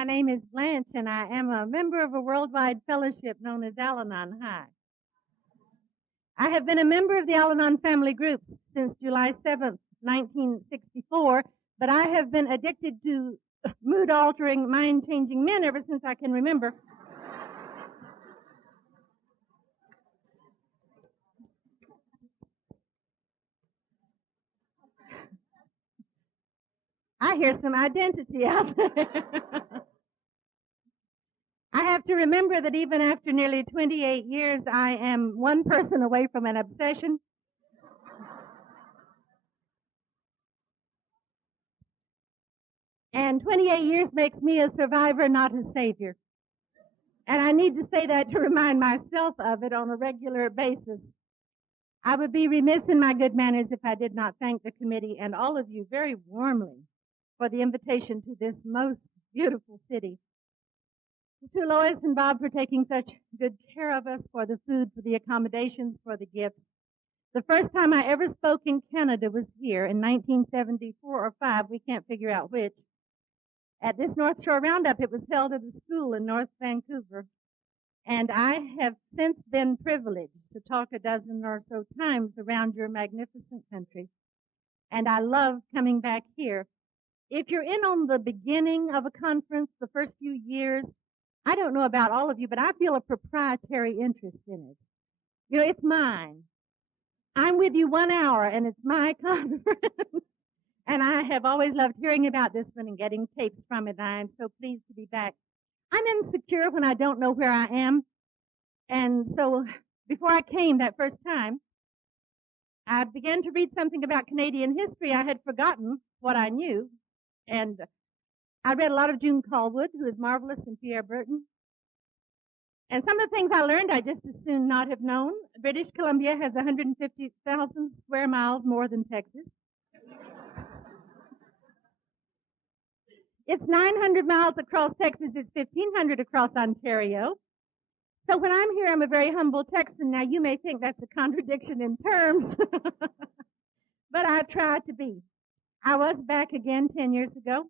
My name is Blanche, and I am a member of a worldwide fellowship known as Al-Anon High. I have been a member of the Al-Anon family group since July 7th, 1964, but I have been addicted to mood-altering, mind-changing men ever since I can remember. I hear some identity out there. I have to remember that even after nearly 28 years, I am one person away from an obsession. And 28 years makes me a survivor, not a savior. And I need to say that to remind myself of it on a regular basis. I would be remiss in my good manners if I did not thank the committee and all of you very warmly for the invitation to this most beautiful city. To Lois and Bob for taking such good care of us, for the food, for the accommodations, for the gifts. The first time I ever spoke in Canada was here in 1974 or 5, we can't figure out which. At this North Shore Roundup, it was held at a school in North Vancouver. And I have since been privileged to talk a dozen or so times around your magnificent country. And I love coming back here. If you're in on the beginning of a conference, the first few years, I don't know about all of you, but I feel a proprietary interest in it. You know, it's mine. I'm with you 1 hour, and it's my conference. And I have always loved hearing about this one and getting tapes from it. I am so pleased to be back. I'm insecure when I don't know where I am. And so before I came that first time, I began to read something about Canadian history. I had forgotten what I knew. And I read a lot of June Callwood, who is marvelous, and Pierre Burton. And some of the things I learned I just as soon not have known. British Columbia has 150,000 square miles more than Texas. It's 900 miles across Texas. It's 1,500 across Ontario. So when I'm here, I'm a very humble Texan. Now, you may think that's a contradiction in terms, but I try to be. I was back again 10 years ago,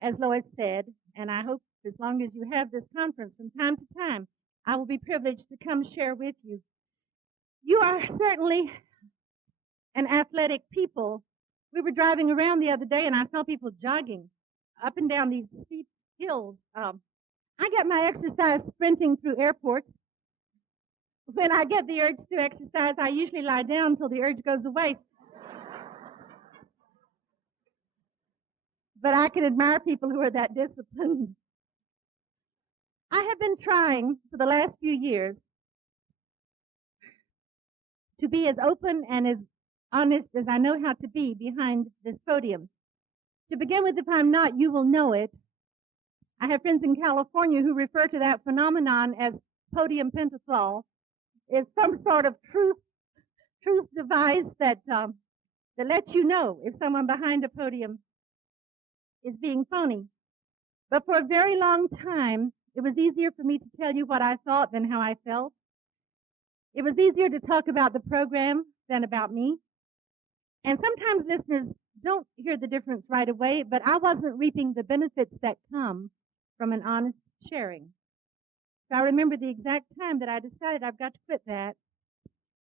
as Lois said, and I hope as long as you have this conference from time to time, I will be privileged to come share with you. You are certainly an athletic people. We were driving around the other day, and I saw people jogging up and down these steep hills. I get my exercise sprinting through airports. When I get the urge to exercise, I usually lie down until the urge goes away. But I can admire people who are that disciplined. I have been trying for the last few years to be as open and as honest as I know how to be behind this podium. To begin with, if I'm not, you will know it. I have friends in California who refer to that phenomenon as podium pentothal. It's some sort of truth device that lets you know if someone behind a podium is being phony. But for a very long time, it was easier for me to tell you what I thought than how I felt. It was easier to talk about the program than about me. And sometimes listeners don't hear the difference right away, but I wasn't reaping the benefits that come from an honest sharing. So I remember the exact time that I decided I've got to quit that,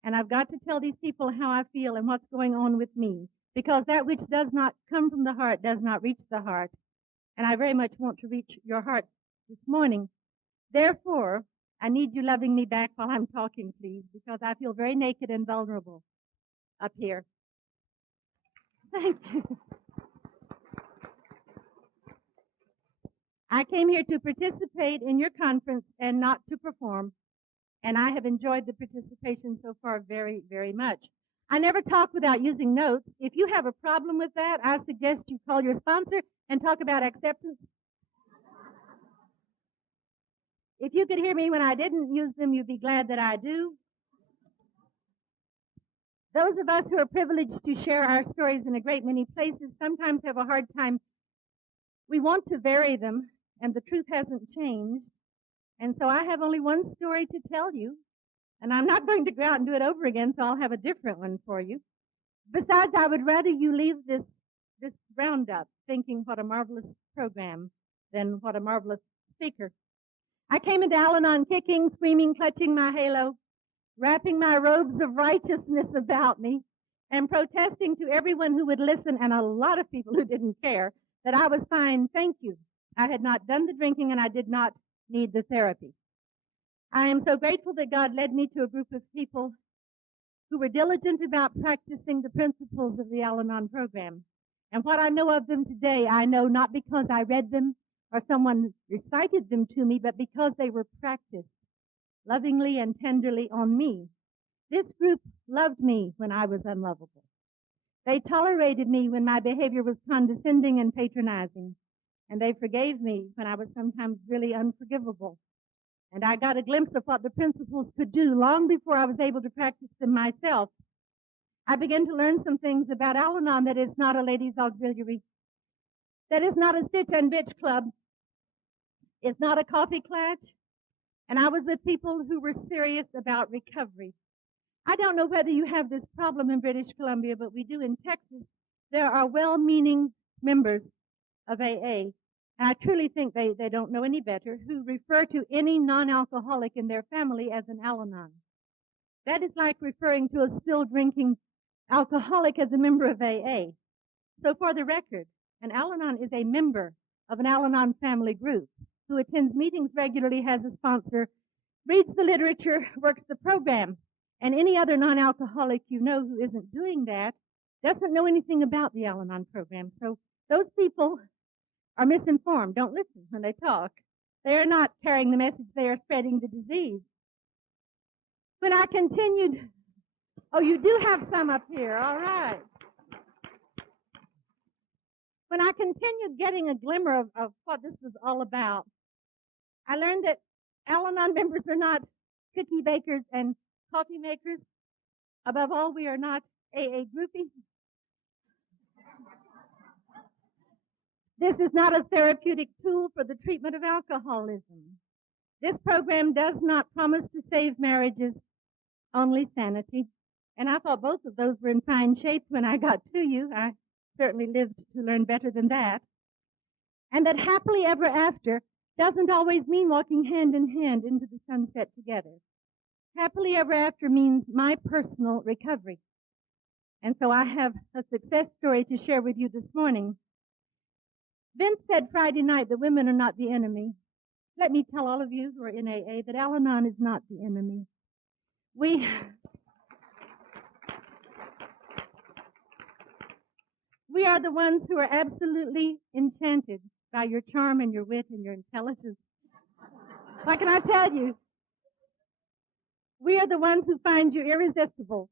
and I've got to tell these people how I feel and what's going on with me, because that which does not come from the heart does not reach the heart. And I very much want to reach your heart this morning. Therefore, I need you loving me back while I'm talking, please, because I feel very naked and vulnerable up here. Thank you. I came here to participate in your conference and not to perform, and I have enjoyed the participation so far very, very much. I never talk without using notes. If you have a problem with that, I suggest you call your sponsor and talk about acceptance. If you could hear me when I didn't use them, you'd be glad that I do. Those of us who are privileged to share our stories in a great many places sometimes have a hard time. We want to vary them, and the truth hasn't changed. And so I have only one story to tell you, and I'm not going to go out and do it over again, so I'll have a different one for you. Besides, I would rather you leave this roundup thinking what a marvelous program then what a marvelous speaker. I came into Al-Anon kicking, screaming, clutching my halo, wrapping my robes of righteousness about me, and protesting to everyone who would listen, and a lot of people who didn't care, that I was fine, thank you. I had not done the drinking, and I did not need the therapy. I am so grateful that God led me to a group of people who were diligent about practicing the principles of the Al-Anon program. And what I know of them today, I know not because I read them or someone recited them to me, but because they were practiced lovingly and tenderly on me. This group loved me when I was unlovable. They tolerated me when my behavior was condescending and patronizing. And they forgave me when I was sometimes really unforgivable. And I got a glimpse of what the principles could do long before I was able to practice them myself. I began to learn some things about Al-Anon that is not a ladies' auxiliary, that is not a stitch and bitch club, it's not a coffee clutch, and I was with people who were serious about recovery. I don't know whether you have this problem in British Columbia, but we do in Texas. There are well-meaning members of AA, and I truly think they don't know any better, who refer to any non-alcoholic in their family as an Al-Anon. That is like referring to a still-drinking alcoholic as a member of AA. So for the record, an Al-Anon is a member of an Al-Anon family group who attends meetings regularly, has a sponsor, reads the literature, works the program. And any other non-alcoholic you know who isn't doing that doesn't know anything about the Al-Anon program. So those people are misinformed. Don't listen when they talk. They are not carrying the message. They are spreading the disease. When I continued, oh, you do have some up here. All right. When I continued getting a glimmer of what this was all about, I learned that Al-Anon members are not cookie bakers and coffee makers. Above all, we are not AA groupies. This is not a therapeutic tool for the treatment of alcoholism. This program does not promise to save marriages, only sanity. And I thought both of those were in fine shape when I got to you. I certainly lived to learn better than that. And that happily ever after doesn't always mean walking hand in hand into the sunset together. Happily ever after means my personal recovery. And so I have a success story to share with you this morning. Vince said Friday night that women are not the enemy. Let me tell all of you who are in AA that Al-Anon is not the enemy. We are the ones who are absolutely enchanted by your charm and your wit and your intelligence. What can I tell you? We are the ones who find you irresistible.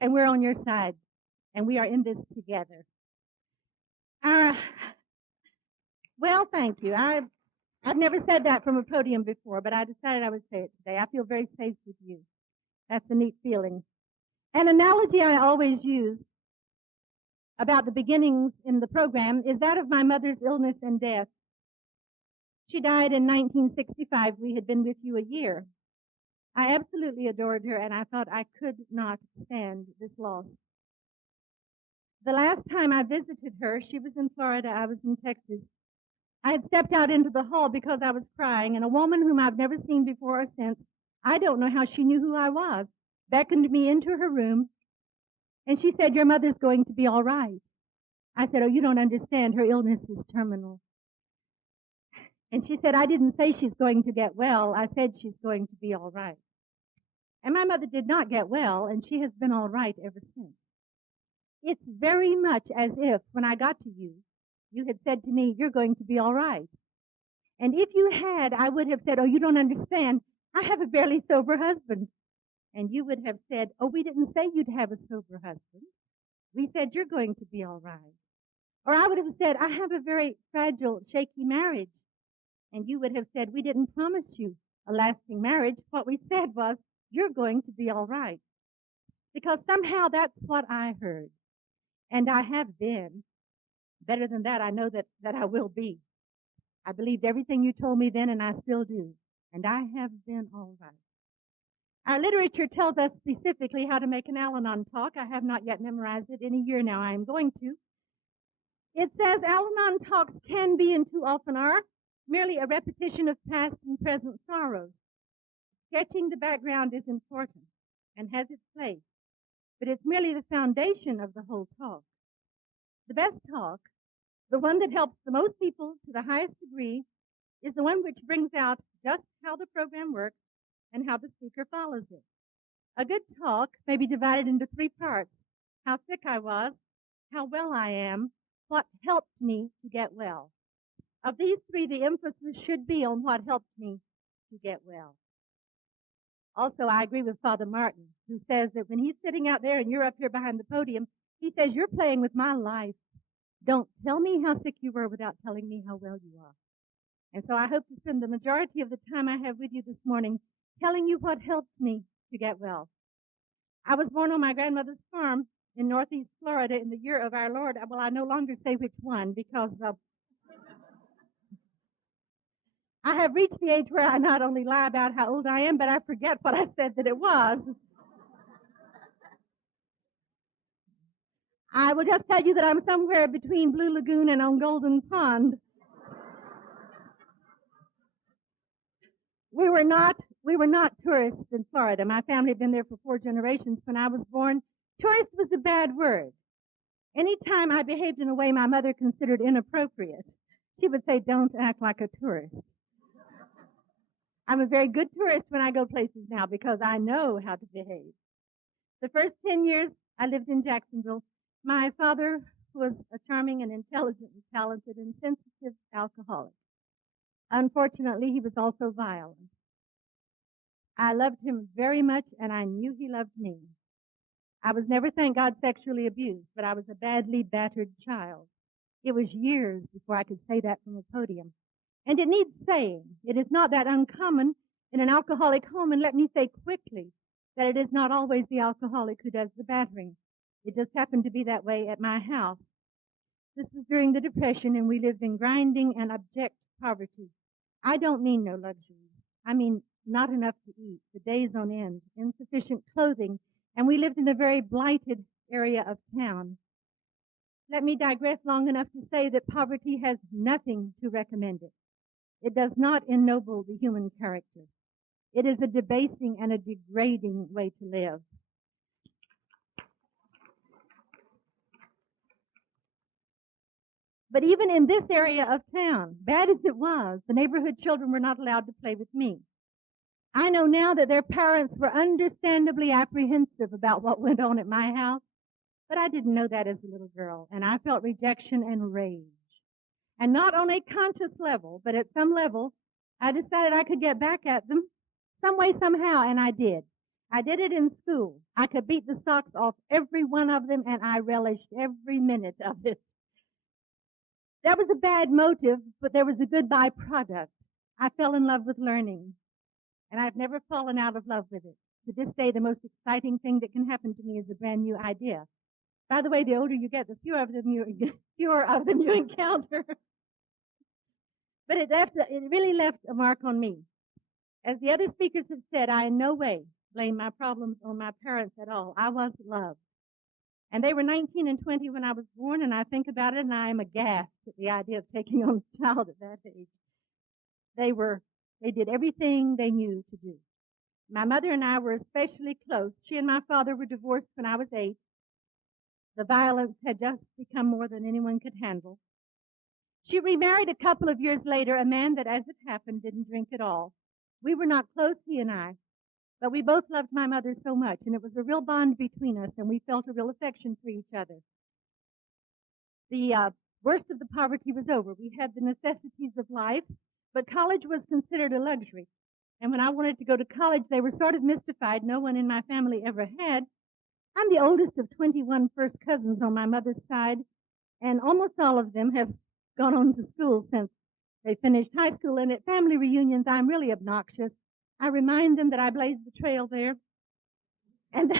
And we're on your side. And we are in this together. Well, thank you. I've never said that from a podium before, but I decided I would say it today. I feel very safe with you. That's a neat feeling. An analogy I always use about the beginnings in the program is that of my mother's illness and death. She died in 1965. We had been with you a year. I absolutely adored her, and I thought I could not stand this loss. The last time I visited her, she was in Florida, I was in Texas. I had stepped out into the hall because I was crying, and a woman whom I've never seen before or since, I don't know how she knew who I was, beckoned me into her room, and she said, "Your mother's going to be all right." I said, "Oh, you don't understand. Her illness is terminal." And she said, "I didn't say she's going to get well. I said she's going to be all right." And my mother did not get well, and she has been all right ever since. It's very much as if, when I got to you, you had said to me, "You're going to be all right." And if you had, I would have said, "Oh, you don't understand. I have a barely sober husband." And you would have said, "Oh, we didn't say you'd have a sober husband. We said you're going to be all right." Or I would have said, "I have a very fragile, shaky marriage." And you would have said, "We didn't promise you a lasting marriage. What we said was, you're going to be all right." Because somehow that's what I heard. And I have been. Better than that, I know that I will be. I believed everything you told me then, and I still do. And I have been all right. Our literature tells us specifically how to make an Al-Anon talk. I have not yet memorized it. In a year now I am going to. It says Al-Anon talks can be and too often are merely a repetition of past and present sorrows. Sketching the background is important and has its place, but it's merely the foundation of the whole talk. The best talk, the one that helps the most people to the highest degree, is the one which brings out just how the program works and how the speaker follows it. A good talk may be divided into three parts: how sick I was, how well I am, what helped me to get well. Of these three, the emphasis should be on what helped me to get well. Also, I agree with Father Martin, who says that when he's sitting out there and you're up here behind the podium, he says, "You're playing with my life. Don't tell me how sick you were without telling me how well you are." And so I hope to spend the majority of the time I have with you this morning telling you what helped me to get well. I was born on my grandmother's farm in northeast Florida in the year of our Lord. Well, I no longer say which one because I have reached the age where I not only lie about how old I am, but I forget what I said that it was. I will just tell you that I'm somewhere between Blue Lagoon and on Golden Pond. We were not tourists in Florida. My family had been there for 4 generations when I was born. Tourist was a bad word. Anytime I behaved in a way my mother considered inappropriate, she would say, "Don't act like a tourist." I'm a very good tourist when I go places now because I know how to behave. The first 10 years I lived in Jacksonville, my father was a charming and intelligent and talented and sensitive alcoholic. Unfortunately, he was also violent. I loved him very much, and I knew he loved me. I was never, thank God, sexually abused, but I was a badly battered child. It was years before I could say that from a podium. And it needs saying. It is not that uncommon in an alcoholic home, and let me say quickly that it is not always the alcoholic who does the battering. It just happened to be that way at my house. This was during the Depression, and we lived in grinding and abject poverty. I don't mean no luxuries. I mean not enough to eat, for days on end, insufficient clothing, and we lived in a very blighted area of town. Let me digress long enough to say that poverty has nothing to recommend it. It does not ennoble the human character. It is a debasing and a degrading way to live. But even in this area of town, bad as it was, the neighborhood children were not allowed to play with me. I know now that their parents were understandably apprehensive about what went on at my house, but I didn't know that as a little girl, and I felt rejection and rage. And not on a conscious level, but at some level, I decided I could get back at them some way, somehow, and I did. I did it in school. I could beat the socks off every one of them, and I relished every minute of it. That was a bad motive, but there was a good byproduct. I fell in love with learning, and I've never fallen out of love with it. To this day, the most exciting thing that can happen to me is a brand new idea. By the way, the older you get, the fewer of them you encounter. But it really left a mark on me. As the other speakers have said, I in no way blame my problems on my parents at all. I was loved. And they were 19 and 20 when I was born, and I think about it, and I am aghast at the idea of taking on a child at that age. They did everything they knew to do. My mother and I were especially close. She and my father were divorced when I was 8. The violence had just become more than anyone could handle. She remarried a couple of years later, a man that, as it happened, didn't drink at all. We were not close, he and I, but we both loved my mother so much, and it was a real bond between us, and we felt a real affection for each other. The worst of the poverty was over. We had the necessities of life, but college was considered a luxury. And when I wanted to go to college, they were sort of mystified. No one in my family ever had. I'm the oldest of 21 first cousins on my mother's side, and almost all of them have gone on to school since they finished high school. And at family reunions, I'm really obnoxious. I remind them that I blazed the trail there. And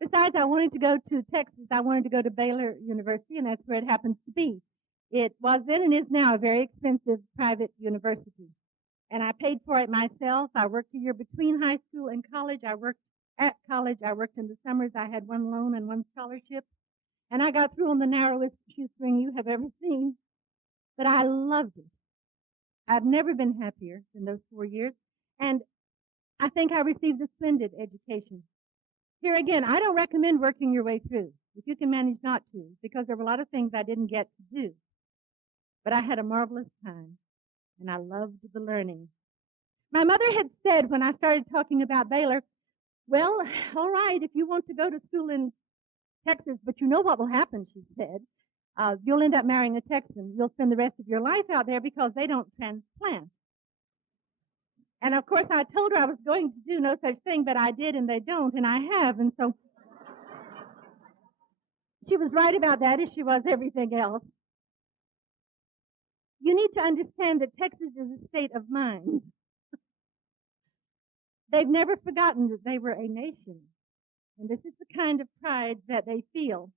besides, I wanted to go to Texas. I wanted to go to Baylor University, and that's where it happens to be. It was then and is now a very expensive private university. And I paid for it myself. I worked a year between high school and college. I worked at college. I worked in the summers. I had one loan and one scholarship. And I got through on the narrowest shoestring you have ever seen. But I loved it. I've never been happier than those 4 years. And I think I received a splendid education. Here again, I don't recommend working your way through, if you can manage not to, because there were a lot of things I didn't get to do. But I had a marvelous time, and I loved the learning. My mother had said when I started talking about Baylor, well, all right, if you want to go to school in Texas, but you know what will happen, she said. You'll end up marrying a Texan. You'll spend the rest of your life out there because they don't transplant. And of course, I told her I was going to do no such thing, but I did, and they don't, and I have. And so she was right about that, as she was everything else. You need to understand that Texas is a state of mind. They've never forgotten that they were a nation, and this is the kind of pride that they feel.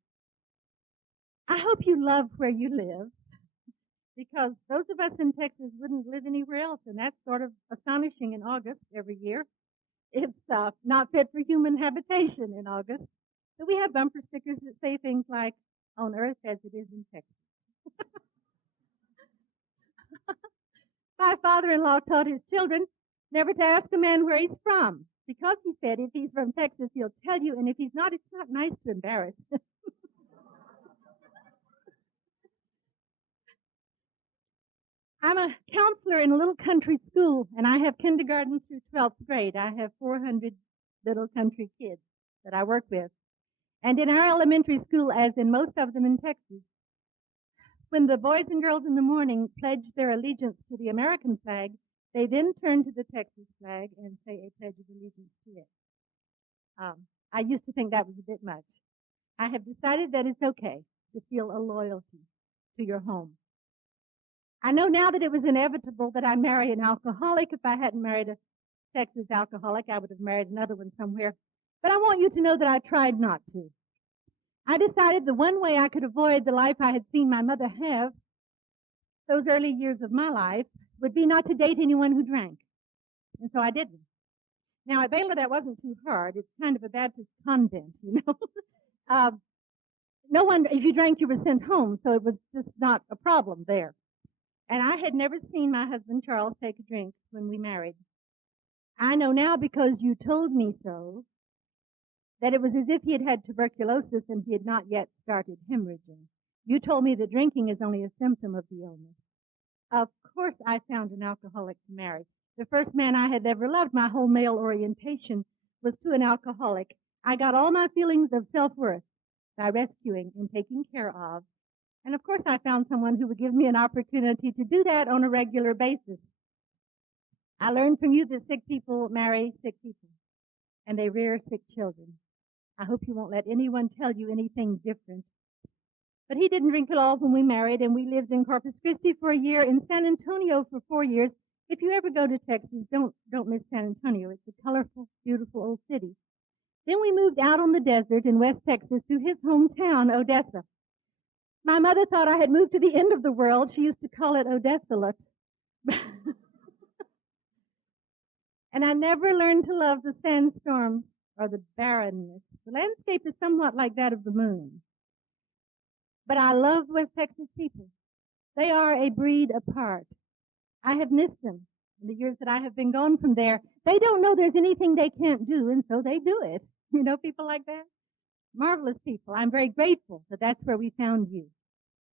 I hope you love where you live, because those of us in Texas wouldn't live anywhere else, and that's sort of astonishing in August every year. It's not fit for human habitation in August. So we have bumper stickers that say things like, on earth as it is in Texas. My father-in-law taught his children never to ask a man where he's from, because he said if he's from Texas, he'll tell you, and if he's not, it's not nice to embarrass. I'm a counselor in a little country school, and I have kindergarten through 12th grade. I have 400 little country kids that I work with. And in our elementary school, as in most of them in Texas, when the boys and girls in the morning pledge their allegiance to the American flag, they then turn to the Texas flag and say a pledge of allegiance to it. I used to think that was a bit much. I have decided that it's okay to feel a loyalty to your home. I know now that it was inevitable that I marry an alcoholic. If I hadn't married a Texas alcoholic, I would have married another one somewhere. But I want you to know that I tried not to. I decided the one way I could avoid the life I had seen my mother have, those early years of my life, would be not to date anyone who drank. And so I didn't. Now, at Baylor, that wasn't too hard. It's kind of a Baptist convent, you know. No one, if you drank, you were sent home, so it was just not a problem there. And I had never seen my husband, Charles, take a drink when we married. I know now, because you told me so, that it was as if he had had tuberculosis and he had not yet started hemorrhaging. You told me that drinking is only a symptom of the illness. Of course, I found an alcoholic to marry. The first man I had ever loved, my whole male orientation, was to an alcoholic. I got all my feelings of self-worth by rescuing and taking care of. And of course, I found someone who would give me an opportunity to do that on a regular basis. I learned from you that sick people marry sick people, and they rear sick children. I hope you won't let anyone tell you anything different. But he didn't drink at all when we married, and we lived in Corpus Christi for a year, in San Antonio for 4 years. If you ever go to Texas, don't miss San Antonio. It's a colorful, beautiful old city. Then we moved out on the desert in West Texas to his hometown, Odessa. My mother thought I had moved to the end of the world. She used to call it Odessa. And I never learned to love the sandstorms or the barrenness. The landscape is somewhat like that of the moon. But I love West Texas people. They are a breed apart. I have missed them in the years that I have been gone from there. They don't know there's anything they can't do, and so they do it. You know people like that? Marvelous people. I'm very grateful that that's where we found you.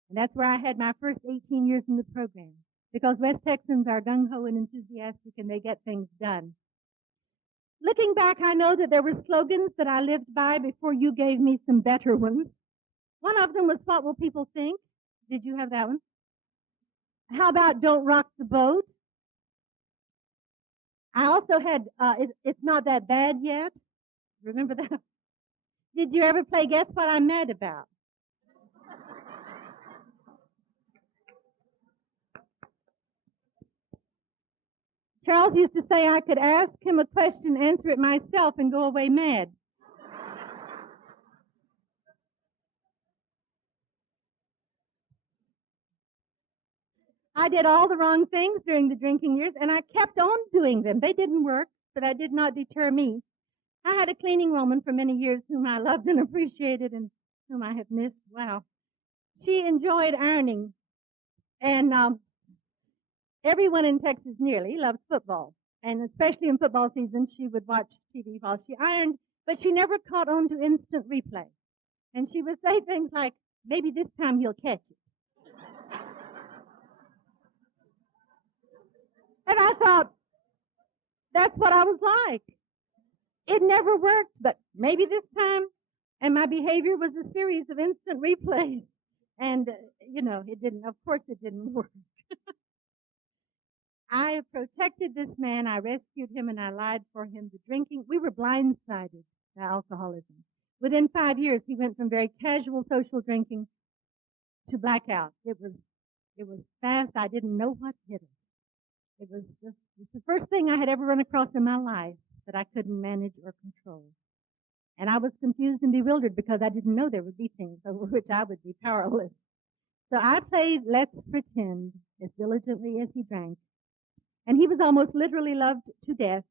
And that's where I had my first 18 years in the program. Because West Texans are gung-ho and enthusiastic, and they get things done. Looking back, I know that there were slogans that I lived by before you gave me some better ones. One of them was, what will people think? Did you have that one? How about don't rock the boat? I also had, it's not that bad yet. Remember that? Did you ever play Guess What I'm Mad About? Charles used to say I could ask him a question, answer it myself, and go away mad. I did all the wrong things during the drinking years, and I kept on doing them. They didn't work, but that did not deter me. I had a cleaning woman for many years whom I loved and appreciated, and whom I have missed. Wow. She enjoyed ironing, and everyone in Texas nearly loves football. And especially in football season, she would watch TV while she ironed, but she never caught on to instant replay. And she would say things like, maybe this time he'll catch it. And I thought, that's what I was like. It never worked, but maybe this time. And my behavior was a series of instant replays. And, it didn't, of course it didn't work. I protected this man. I rescued him and I lied for him. The drinking, we were blindsided by alcoholism. Within 5 years, he went from very casual social drinking to blackout. It was fast. I didn't know what hit him. It was the first thing I had ever run across in my life that I couldn't manage or control. And I was confused and bewildered because I didn't know there would be things over which I would be powerless. So I played Let's Pretend as diligently as he drank. And he was almost literally loved to death,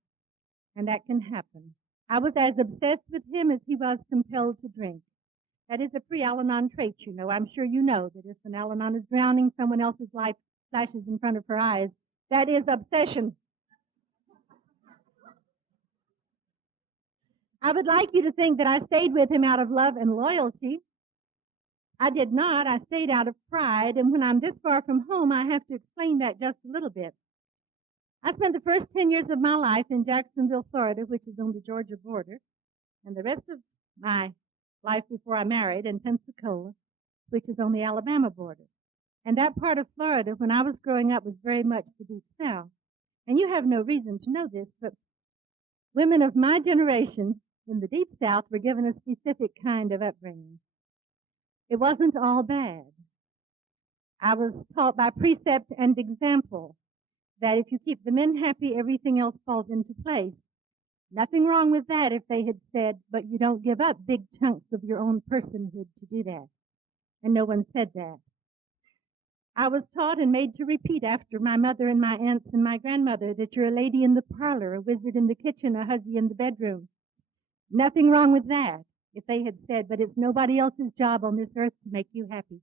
and that can happen. I was as obsessed with him as he was compelled to drink. That is a pre-Al-Anon trait, you know. I'm sure you know that if an Al-Anon is drowning, someone else's life flashes in front of her eyes. That is obsession. I would like you to think that I stayed with him out of love and loyalty. I did not. I stayed out of pride, and when I'm this far from home, I have to explain that just a little bit. I spent the first 10 years of my life in Jacksonville, Florida, which is on the Georgia border, and the rest of my life before I married in Pensacola, which is on the Alabama border. And that part of Florida, when I was growing up, was very much the Deep South. And you have no reason to know this, but women of my generation in the Deep South were given a specific kind of upbringing. It wasn't all bad. I was taught by precept and example that if you keep the men happy, everything else falls into place. Nothing wrong with that if they had said, but you don't give up big chunks of your own personhood to do that. And no one said that. I was taught and made to repeat after my mother and my aunts and my grandmother that you're a lady in the parlor, a wizard in the kitchen, a hussy in the bedroom. Nothing wrong with that if they had said, but it's nobody else's job on this earth to make you happy.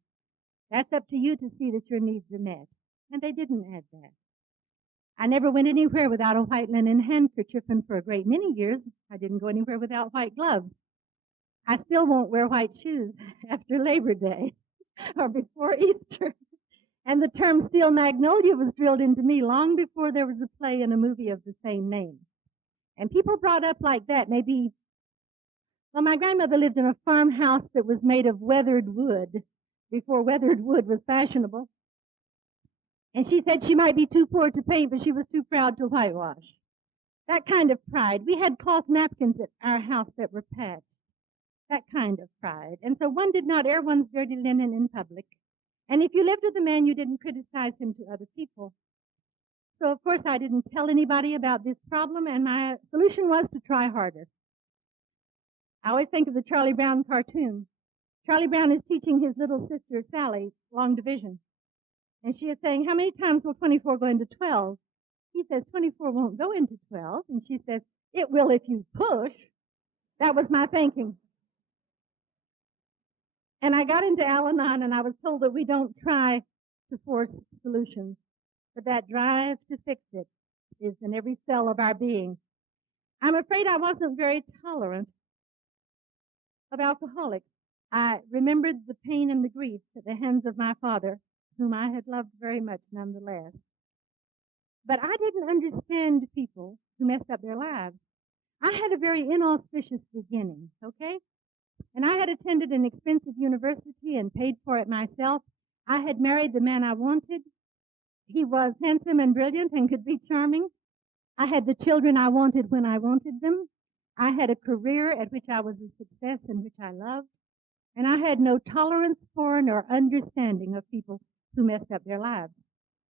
That's up to you to see that your needs are met. And they didn't add that. I never went anywhere without a white linen handkerchief, and for a great many years, I didn't go anywhere without white gloves. I still won't wear white shoes after Labor Day or before Easter. And the term steel magnolia was drilled into me long before there was a play and a movie of the same name. And people brought up like that, my grandmother lived in a farmhouse that was made of weathered wood before weathered wood was fashionable. And she said she might be too poor to paint, but she was too proud to whitewash. That kind of pride. We had cloth napkins at our house that were patched. That kind of pride. And so one did not air one's dirty linen in public. And if you lived with a man, you didn't criticize him to other people. So, of course, I didn't tell anybody about this problem, and my solution was to try harder. I always think of the Charlie Brown cartoon. Charlie Brown is teaching his little sister, Sally, long division. And she is saying, how many times will 24 go into 12? He says, 24 won't go into 12. And she says, it will if you push. That was my thinking. And I got into Al-Anon, and I was told that we don't try to force solutions, but that drive to fix it is in every cell of our being. I'm afraid I wasn't very tolerant of alcoholics. I remembered the pain and the grief at the hands of my father, whom I had loved very much nonetheless. But I didn't understand people who messed up their lives. I had a very inauspicious beginning, okay? And I had attended an expensive university and paid for it myself. I had married the man I wanted. He was handsome and brilliant and could be charming. I had the children I wanted when I wanted them. I had a career at which I was a success and which I loved. And I had no tolerance for nor understanding of people who messed up their lives.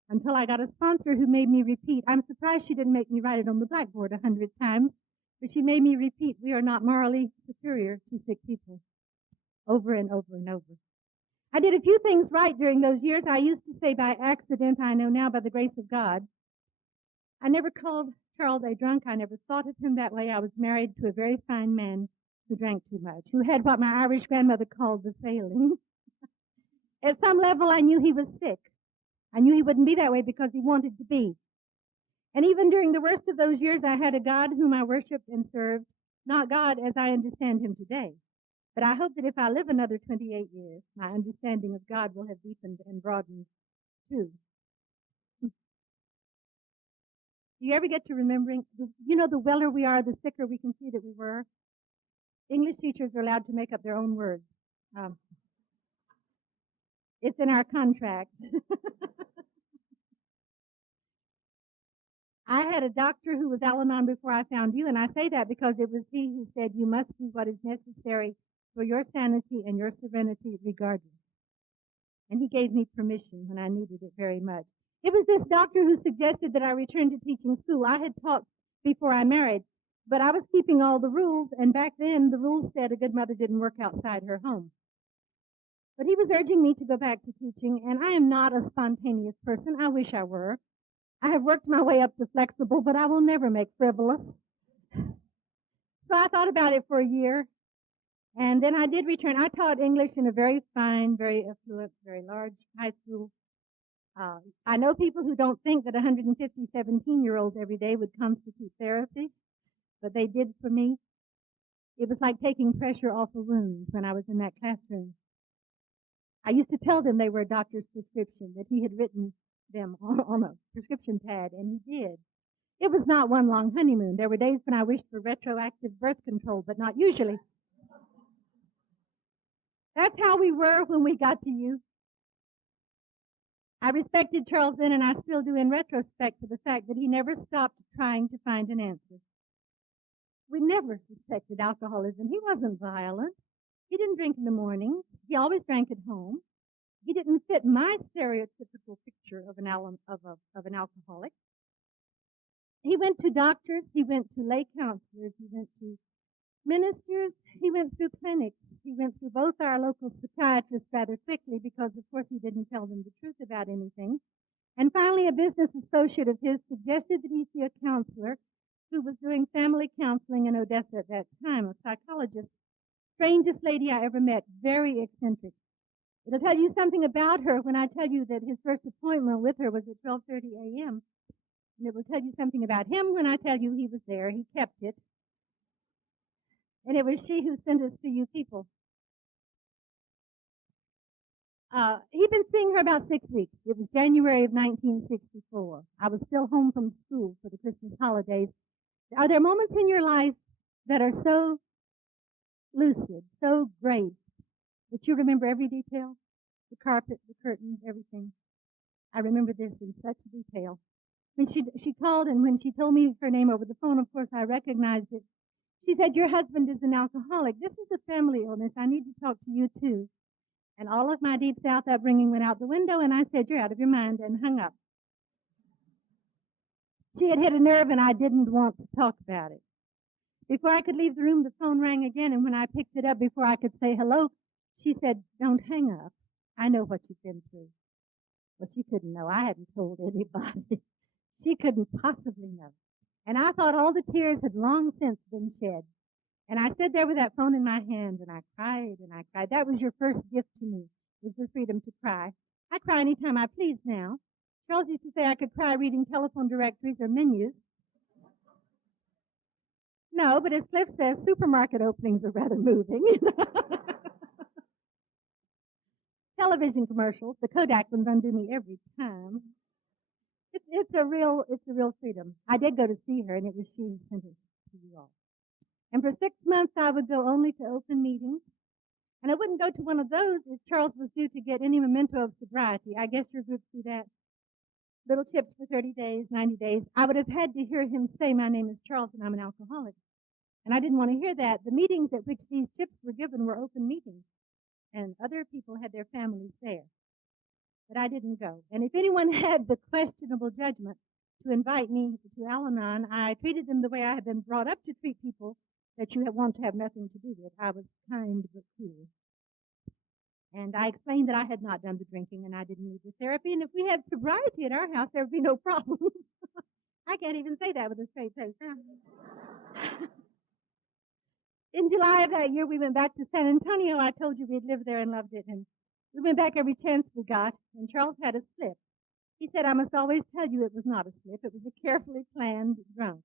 Until I got a sponsor who made me repeat. I'm surprised she didn't make me write it on the blackboard 100 times, but she made me repeat, we are not morally superior to sick people, over and over and over. I did a few things right during those years. I used to say by accident, I know now by the grace of God. I never called Charles a drunk. I never thought of him that way. I was married to a very fine man who drank too much, who had what my Irish grandmother called the failing. At some level, I knew he was sick. I knew he wouldn't be that way because he wanted to be. And even during the worst of those years, I had a God whom I worshiped and served, not God as I understand him today. But I hope that if I live another 28 years, my understanding of God will have deepened and broadened too. Do you ever get to remembering, the weller we are, the sicker we can see that we were? English teachers are allowed to make up their own words. It's in our contract. I had a doctor who was Al-Anon before I found you, and I say that because it was he who said you must do what is necessary for your sanity and your serenity regardless. And he gave me permission when I needed it very much. It was this doctor who suggested that I return to teaching school. I had taught before I married, but I was keeping all the rules, and back then the rules said a good mother didn't work outside her home. But he was urging me to go back to teaching, and I am not a spontaneous person. I wish I were. I have worked my way up to flexible, but I will never make frivolous. So I thought about it for a year, and then I did return. I taught English in a very fine, very affluent, very large high school. I know people who don't think that 150 17-year-olds every day would constitute therapy, but they did for me. It was like taking pressure off a wound when I was in that classroom. I used to tell them they were a doctor's prescription, that he had written them on a prescription pad, and he did. It was not one long honeymoon. There were days when I wished for retroactive birth control, but not usually. That's how we were when we got to you. I respected Charles then, and I still do in retrospect, for the fact that he never stopped trying to find an answer. We never suspected alcoholism. He wasn't violent. He didn't drink in the mornings. He always drank at home. He didn't fit my stereotypical picture of an alcoholic. He went to doctors. He went to lay counselors. He went to ministers. He went through clinics. He went through both our local psychiatrists rather quickly because, of course, he didn't tell them the truth about anything. And finally, a business associate of his suggested that he see a counselor who was doing family counseling in Odessa at that time, a psychologist. Strangest lady I ever met, very eccentric. It'll tell you something about her when I tell you that his first appointment with her was at 12:30 a.m. And it will tell you something about him when I tell you he was there. He kept it. And it was she who sent us to you people. He'd been seeing her about 6 weeks. It was January of 1964. I was still home from school for the Christmas holidays. Are there moments in your life that are so lucid, so great, that you remember every detail? The carpet, the curtains, everything. I remember this in such detail. When she called, and when she told me her name over the phone, of course, I recognized it. She said, "Your husband is an alcoholic. This is a family illness. I need to talk to you, too." And all of my Deep South upbringing went out the window, and I said, "You're out of your mind," and hung up. She had hit a nerve, and I didn't want to talk about it. Before I could leave the room, the phone rang again, and when I picked it up, before I could say hello, she said, "Don't hang up. I know what you've been through." Well, she couldn't know. I hadn't told anybody. She couldn't possibly know. And I thought all the tears had long since been shed. And I stood there with that phone in my hand, and I cried and I cried. That was your first gift to me, was the freedom to cry. I cry anytime I please now. Charles used to say I could cry reading telephone directories or menus. No, but as Cliff says, supermarket openings are rather moving. Television commercials, the Kodak ones undo me every time. It's a real freedom. I did go to see her, and it was she who sent it to you all. And for 6 months, I would go only to open meetings. And I wouldn't go to one of those if Charles was due to get any memento of sobriety. I guess your groups do that. Little tips for 30 days, 90 days. I would have had to hear him say, "My name is Charles, and I'm an alcoholic." And I didn't want to hear that. The meetings at which these tips were given were open meetings. And other people had their families there. But I didn't go. And if anyone had the questionable judgment to invite me to Al-Anon, I treated them the way I had been brought up to treat people that you want to have nothing to do with. I was kind but cool. And I explained that I had not done the drinking and I didn't need the therapy. And if we had sobriety at our house, there would be no problem. I can't even say that with a straight face. In July of that year, we went back to San Antonio. I told you we'd lived there and loved it, and we went back every chance we got, and Charles had a slip. He said, I must always tell you it was not a slip. It was a carefully planned drunk.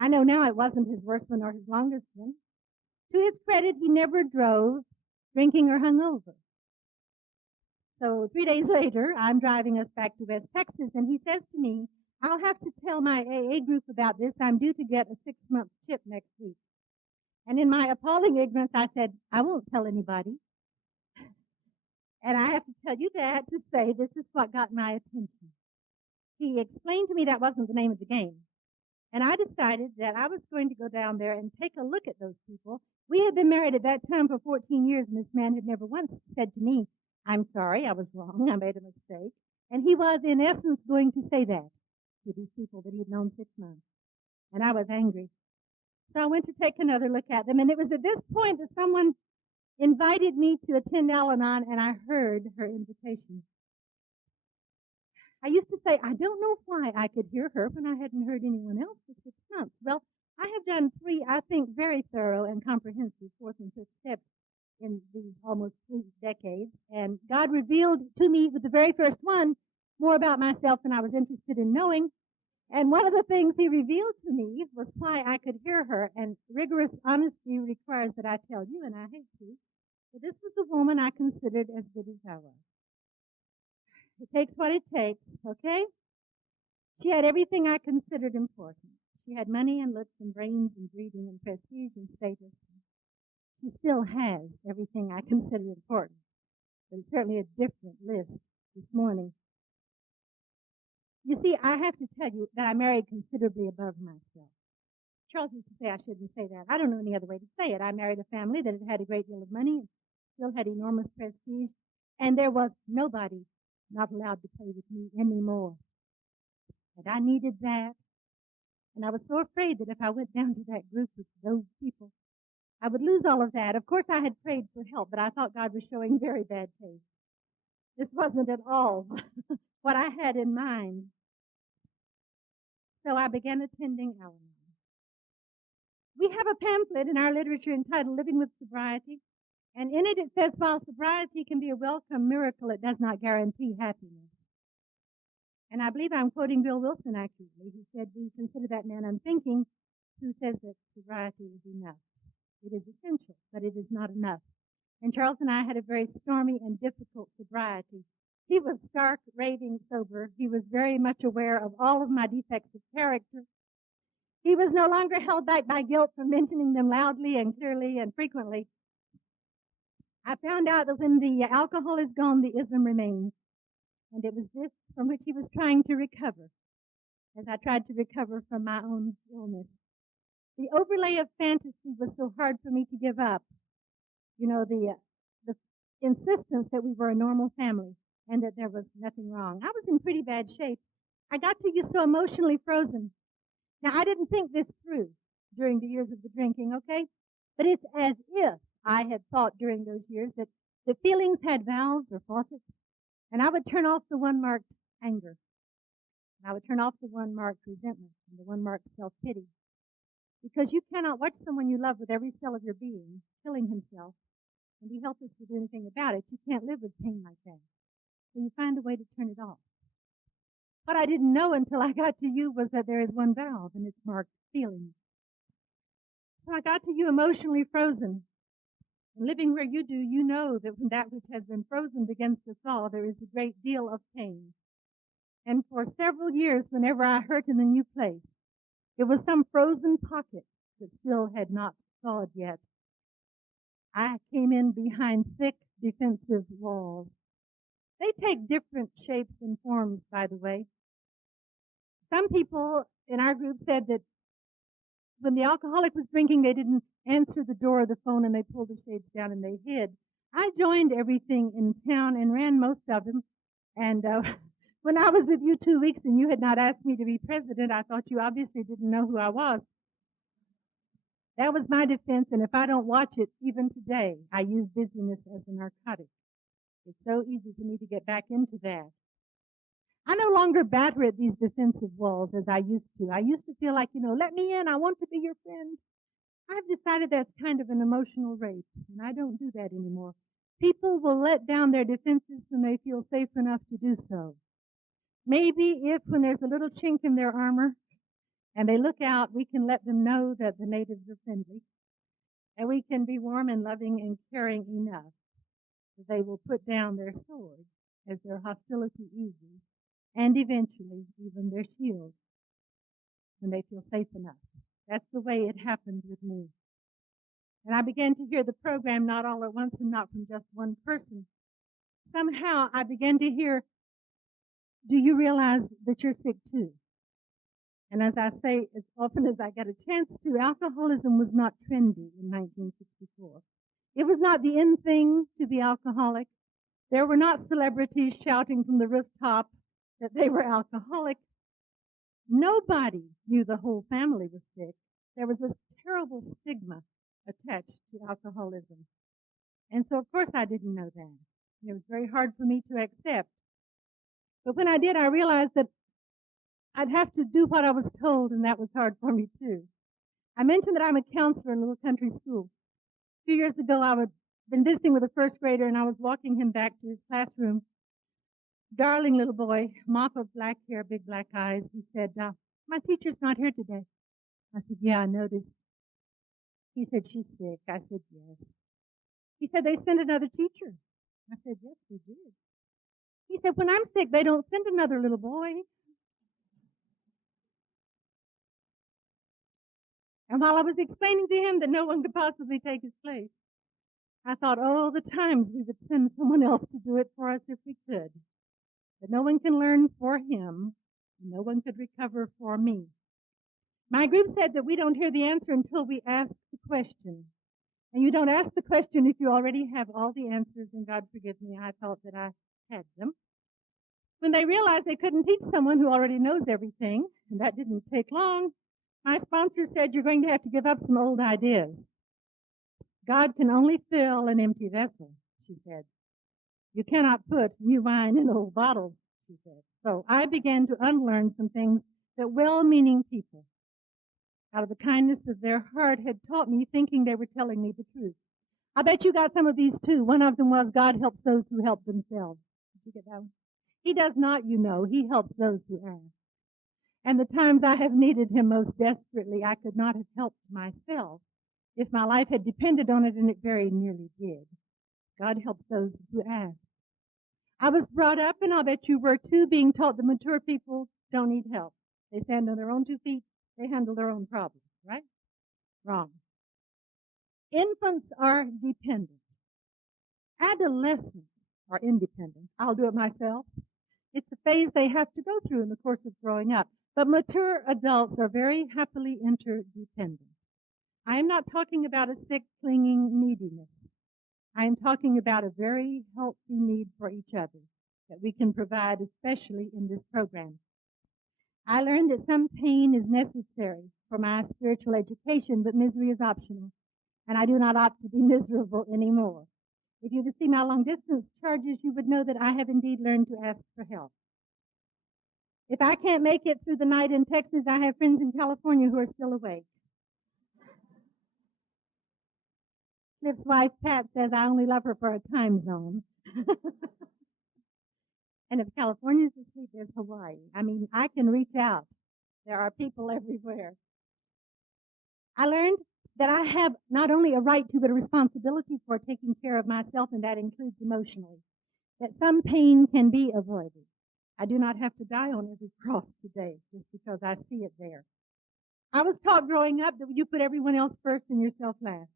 I know now it wasn't his worst one or his longest one. To his credit, he never drove, drinking or hungover. So 3 days later, I'm driving us back to West Texas, and he says to me, I'll have to tell my AA group about this. I'm due to get a 6-month chip next week. And in my appalling ignorance, I said, I won't tell anybody. And I have to tell you that to say this is what got my attention. He explained to me that wasn't the name of the game. And I decided that I was going to go down there and take a look at those people. We had been married at that time for 14 years, and this man had never once said to me, I'm sorry, I was wrong, I made a mistake. And he was, in essence, going to say that to these people that he'd known 6 months. And I was angry. So I went to take another look at them, and it was at this point that someone invited me to attend Al-Anon, and I heard her invitation. I used to say, I don't know why I could hear her when I hadn't heard anyone else for 6 months. Well, I have done 3, I think, very thorough and comprehensive 4th and 5th steps in these almost 3 decades, and God revealed to me with the very first one more about myself than I was interested in knowing. And one of the things he revealed to me was why I could hear her, and rigorous honesty requires that I tell you, and I hate to, but this was the woman I considered as good as I was. It takes what it takes, okay? She had everything I considered important. She had money and looks and brains and breeding and prestige and status. She still has everything I consider important, but it's certainly a different list this morning. You see, I have to tell you that I married considerably above myself. Charles used to say I shouldn't say that. I don't know any other way to say it. I married a family that had a great deal of money and still had enormous prestige, and there was nobody not allowed to play with me anymore. And I needed that, and I was so afraid that if I went down to that group with those people, I would lose all of that. Of course, I had prayed for help, but I thought God was showing very bad taste. This wasn't at all what I had in mind. So I began attending Al-Anon. We have a pamphlet in our literature entitled Living with Sobriety, and in it says, while sobriety can be a welcome miracle, it does not guarantee happiness. And I believe I'm quoting Bill Wilson accurately. He said, we consider that man unthinking who says that sobriety is enough. It is essential, but it is not enough. And Charles and I had a very stormy and difficult sobriety. He was stark, raving sober. He was very much aware of all of my defects of character. He was no longer held back by guilt from mentioning them loudly and clearly and frequently. I found out that when the alcohol is gone, the ism remains. And it was this from which he was trying to recover, as I tried to recover from my own illness. The overlay of fantasy was so hard for me to give up. You know, the insistence that we were a normal family and that there was nothing wrong. I was in pretty bad shape. I got to you so emotionally frozen. Now, I didn't think this through during the years of the drinking, okay? But it's as if I had thought during those years that the feelings had valves or faucets, and I would turn off the one marked anger, and I would turn off the one marked resentment, and the one marked self-pity. Because you cannot watch someone you love with every cell of your being killing himself and be helpless to do anything about it. You can't live with pain like that. So you find a way to turn it off. What I didn't know until I got to you was that there is one valve, and it's marked feelings. So I got to you emotionally frozen. And living where you do, you know that when that which has been frozen begins to thaw, there is a great deal of pain. And for several years, whenever I hurt in a new place, it was some frozen pocket that still had not thawed yet. I came in behind thick defensive walls. They take different shapes and forms, by the way. Some people in our group said that when the alcoholic was drinking, they didn't answer the door of the phone and they pulled the shades down and they hid. I joined everything in town and ran most of them. And when I was with you 2 weeks and you had not asked me to be president, I thought you obviously didn't know who I was. That was my defense, and if I don't watch it, even today, I use busyness as a narcotic. It's so easy for me to get back into that. I no longer batter at these defensive walls as I used to. I used to feel like, let me in. I want to be your friend. I've decided that's kind of an emotional rape, and I don't do that anymore. People will let down their defenses when they feel safe enough to do so. Maybe if when there's a little chink in their armor and they look out, we can let them know that the natives are friendly, and we can be warm and loving and caring enough that they will put down their swords as their hostility eases, and eventually even their shields when they feel safe enough. That's the way it happened with me. And I began to hear the program not all at once and not from just one person. Somehow I began to hear, do you realize that you're sick too? And as I say, as often as I get a chance to, alcoholism was not trendy in 1964. It was not the in thing to be alcoholic. There were not celebrities shouting from the rooftop that they were alcoholic. Nobody knew the whole family was sick. There was this terrible stigma attached to alcoholism. And so, of course, I didn't know that. It was very hard for me to accept. But when I did, I realized that I'd have to do what I was told, and that was hard for me, too. I mentioned that I'm a counselor in a little country school. A few years ago, I had been visiting with a first grader, and I was walking him back to his classroom. Darling little boy, mop of black hair, big black eyes. He said, my teacher's not here today. I said, yeah, I noticed. He said, she's sick. I said, yes. He said, they sent another teacher. I said, yes, they did. He said, when I'm sick, they don't send another little boy. And while I was explaining to him that no one could possibly take his place, I thought, oh, the times we would send someone else to do it for us if we could. But no one can learn for him. No one could recover for me. My group said that we don't hear the answer until we ask the question. And you don't ask the question if you already have all the answers, and God forgive me, I thought that I had them. When they realized they couldn't teach someone who already knows everything, and that didn't take long, my sponsor said, you're going to have to give up some old ideas. God can only fill an empty vessel, she said. You cannot put new wine in old bottles, she said. So I began to unlearn some things that well-meaning people, out of the kindness of their heart, had taught me, thinking they were telling me the truth. I bet you got some of these too. One of them was, God helps those who help themselves. Did you get that one? He does not, you know. He helps those who ask. And the times I have needed him most desperately, I could not have helped myself if my life had depended on it, and it very nearly did. God helps those who ask. I was brought up, and I'll bet you were too, being taught that mature people don't need help. They stand on their own 2 feet. They handle their own problems, right? Wrong. Infants are dependent. Adolescents are independent. I'll do it myself. It's a phase they have to go through in the course of growing up. But mature adults are very happily interdependent. I am not talking about a sick, clinging neediness. I am talking about a very healthy need for each other that we can provide, especially in this program. I learned that some pain is necessary for my spiritual education, but misery is optional, and I do not opt to be miserable anymore. If you could see my long-distance charges, you would know that I have indeed learned to ask for help. If I can't make it through the night in Texas, I have friends in California who are still awake. Cliff's wife, Pat, says I only love her for a time zone. And if California's asleep, there's Hawaii. I mean, I can reach out. There are people everywhere. I learned that I have not only a right to, but a responsibility for taking care of myself, and that includes emotionally. That some pain can be avoided. I do not have to die on every cross today just because I see it there. I was taught growing up that you put everyone else first and yourself last.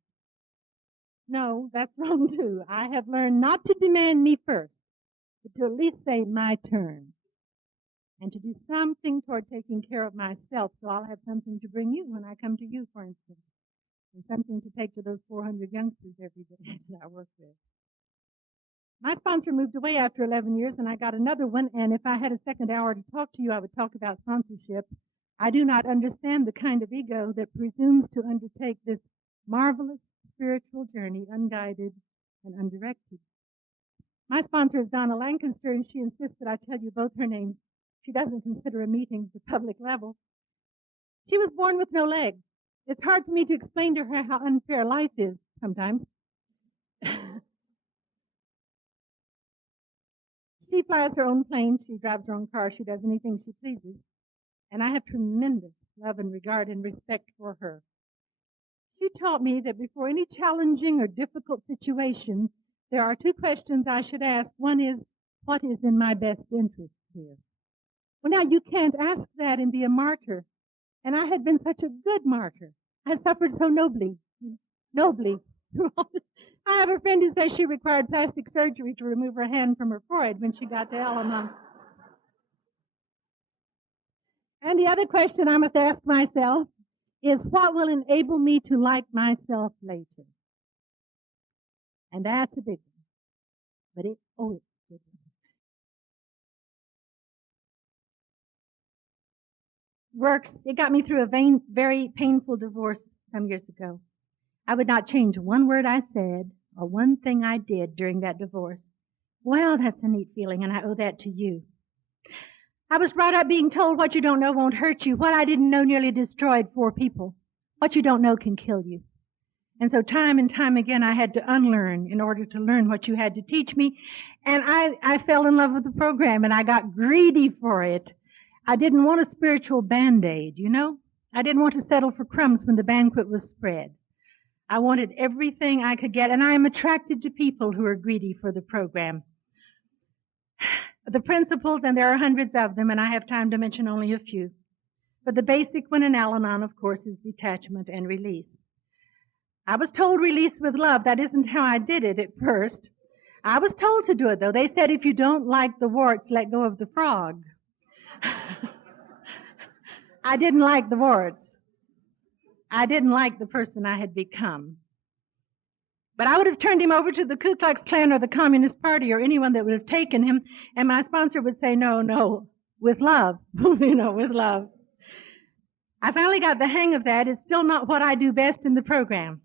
No, that's wrong too. I have learned not to demand me first, but to at least say my turn. And to do something toward taking care of myself, so I'll have something to bring you when I come to you, for instance. And something to take to those 400 youngsters every day that I work with. My sponsor moved away after 11 years, and I got another one, and if I had a second hour to talk to you, I would talk about sponsorship. I do not understand the kind of ego that presumes to undertake this marvelous spiritual journey unguided and undirected. My sponsor is Donna Lancaster, and she insists that I tell you both her names. She doesn't consider a meeting the public level. She was born with no legs. It's hard for me to explain to her how unfair life is sometimes. She flies her own plane. She drives her own car. She does anything she pleases. And I have tremendous love and regard and respect for her. She taught me that before any challenging or difficult situation, there are two questions I should ask. One is, what is in my best interest here? Well, now you can't ask that and be a martyr. And I had been such a good martyr. I had suffered so nobly. I have a friend who says she required plastic surgery to remove her hand from her forehead when she got to Al-Anon. And the other question I must ask myself is, what will enable me to like myself later? And that's a big one. But it's a big one. Works. It got me through a very painful divorce some years ago. I would not change one word I said or one thing I did during that divorce. Well, that's a neat feeling, and I owe that to you. I was brought up being told what you don't know won't hurt you. What I didn't know nearly destroyed 4 people. What you don't know can kill you. And so time and time again I had to unlearn in order to learn what you had to teach me. And I fell in love with the program, and I got greedy for it. I didn't want a spiritual Band-Aid, you know. I didn't want to settle for crumbs when the banquet was spread. I wanted everything I could get, and I am attracted to people who are greedy for the program. The principles, and there are hundreds of them, and I have time to mention only a few. But the basic one in Al-Anon, of course, is detachment and release. I was told release with love. That isn't how I did it at first. I was told to do it, though. They said if you don't like the warts, let go of the frog. I didn't like the warts. I didn't like the person I had become. But I would have turned him over to the Ku Klux Klan or the Communist Party or anyone that would have taken him, and my sponsor would say, no, with love, with love. I finally got the hang of that. It's still not what I do best in the program.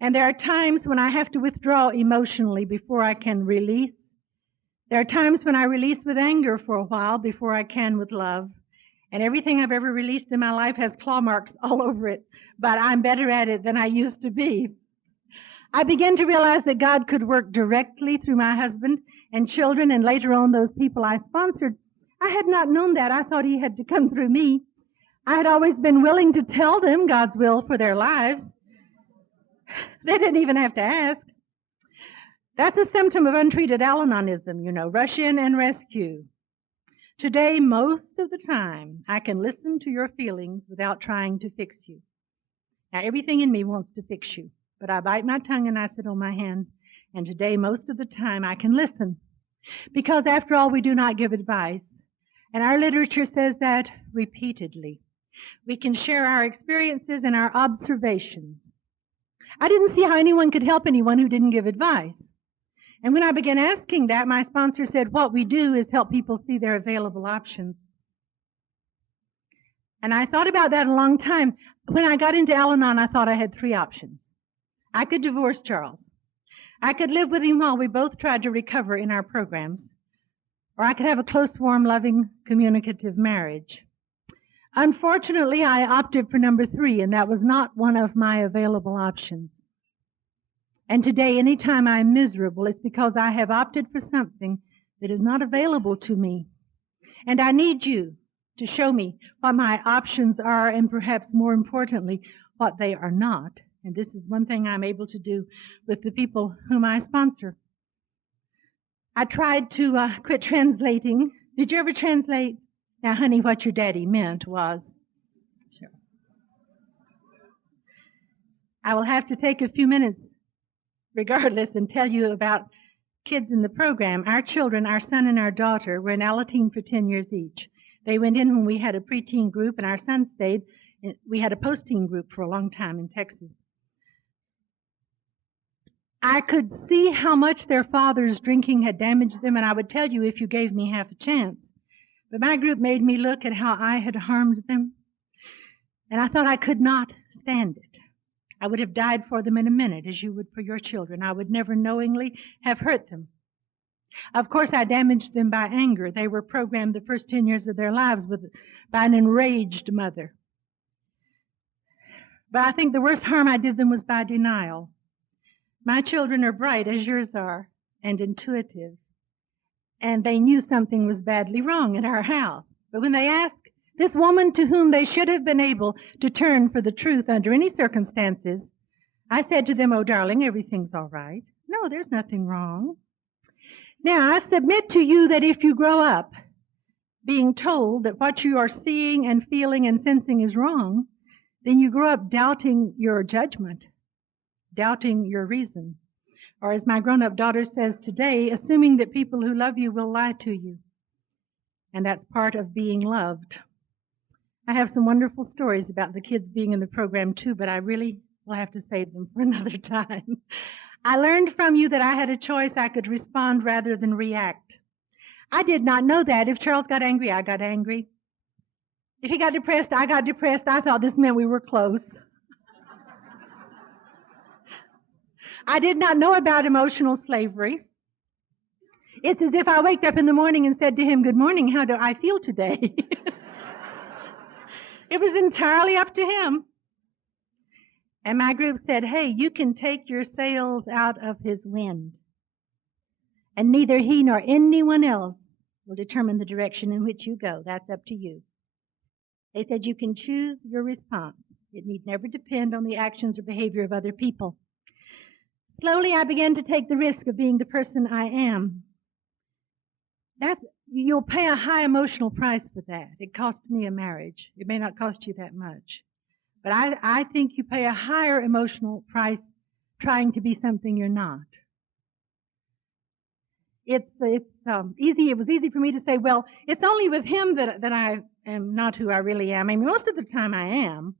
And there are times when I have to withdraw emotionally before I can release. There are times when I release with anger for a while before I can with love. And everything I've ever released in my life has claw marks all over it, but I'm better at it than I used to be. I began to realize that God could work directly through my husband and children and later on those people I sponsored. I had not known that. I thought he had to come through me. I had always been willing to tell them God's will for their lives. They didn't even have to ask. That's a symptom of untreated Al-Anonism, rush in and rescue. Today, most of the time, I can listen to your feelings without trying to fix you. Now, everything in me wants to fix you, but I bite my tongue and I sit on my hands, and today, most of the time, I can listen. Because, after all, we do not give advice, and our literature says that repeatedly. We can share our experiences and our observations. I didn't see how anyone could help anyone who didn't give advice. And when I began asking that, my sponsor said, what we do is help people see their available options. And I thought about that a long time. When I got into Al-Anon, I thought I had 3 options. I could divorce Charles. I could live with him while we both tried to recover in our programs. Or I could have a close, warm, loving, communicative marriage. Unfortunately, I opted for number 3, and that was not one of my available options. And today, anytime I'm miserable, it's because I have opted for something that is not available to me. And I need you to show me what my options are, and perhaps more importantly, what they are not. And this is one thing I'm able to do with the people whom I sponsor. I tried to quit translating. Did you ever translate? Now, honey, what your daddy meant was... Sure. I will have to take a few minutes regardless, and tell you about kids in the program. Our children, our son and our daughter, were in Alateen for 10 years each. They went in when we had a preteen group, and our son stayed. We had a post-teen group for a long time in Texas. I could see how much their father's drinking had damaged them, and I would tell you if you gave me half a chance. But my group made me look at how I had harmed them, and I thought I could not stand it. I would have died for them in a minute, as you would for your children. I would never knowingly have hurt them. Of course, I damaged them by anger. They were programmed the first 10 years of their lives by an enraged mother. But I think the worst harm I did them was by denial. My children are bright, as yours are, and intuitive. And they knew something was badly wrong in our house. But when they asked this woman to whom they should have been able to turn for the truth under any circumstances, I said to them, "Oh, darling, everything's all right. No, there's nothing wrong." Now, I submit to you that if you grow up being told that what you are seeing and feeling and sensing is wrong, then you grow up doubting your judgment, doubting your reason. Or as my grown-up daughter says today, assuming that people who love you will lie to you. And that's part of being loved. I have some wonderful stories about the kids being in the program too, but I really will have to save them for another time. I learned from you that I had a choice. I could respond rather than react. I did not know that. If Charles got angry, I got angry. If he got depressed, I got depressed. I thought this meant we were close. I did not know about emotional slavery. It's as if I waked up in the morning and said to him, "Good morning, how do I feel today?" It was entirely up to him. And my group said, "Hey, you can take your sails out of his wind. And neither he nor anyone else will determine the direction in which you go. That's up to you." They said you can choose your response. It need never depend on the actions or behavior of other people. Slowly, I began to take the risk of being the person I am. You'll pay a high emotional price for that. It cost me a marriage. It may not cost you that much. But I think you pay a higher emotional price trying to be something you're not. It's easy. It was easy for me to say, well, it's only with him that I am not who I really am. I mean, most of the time I am.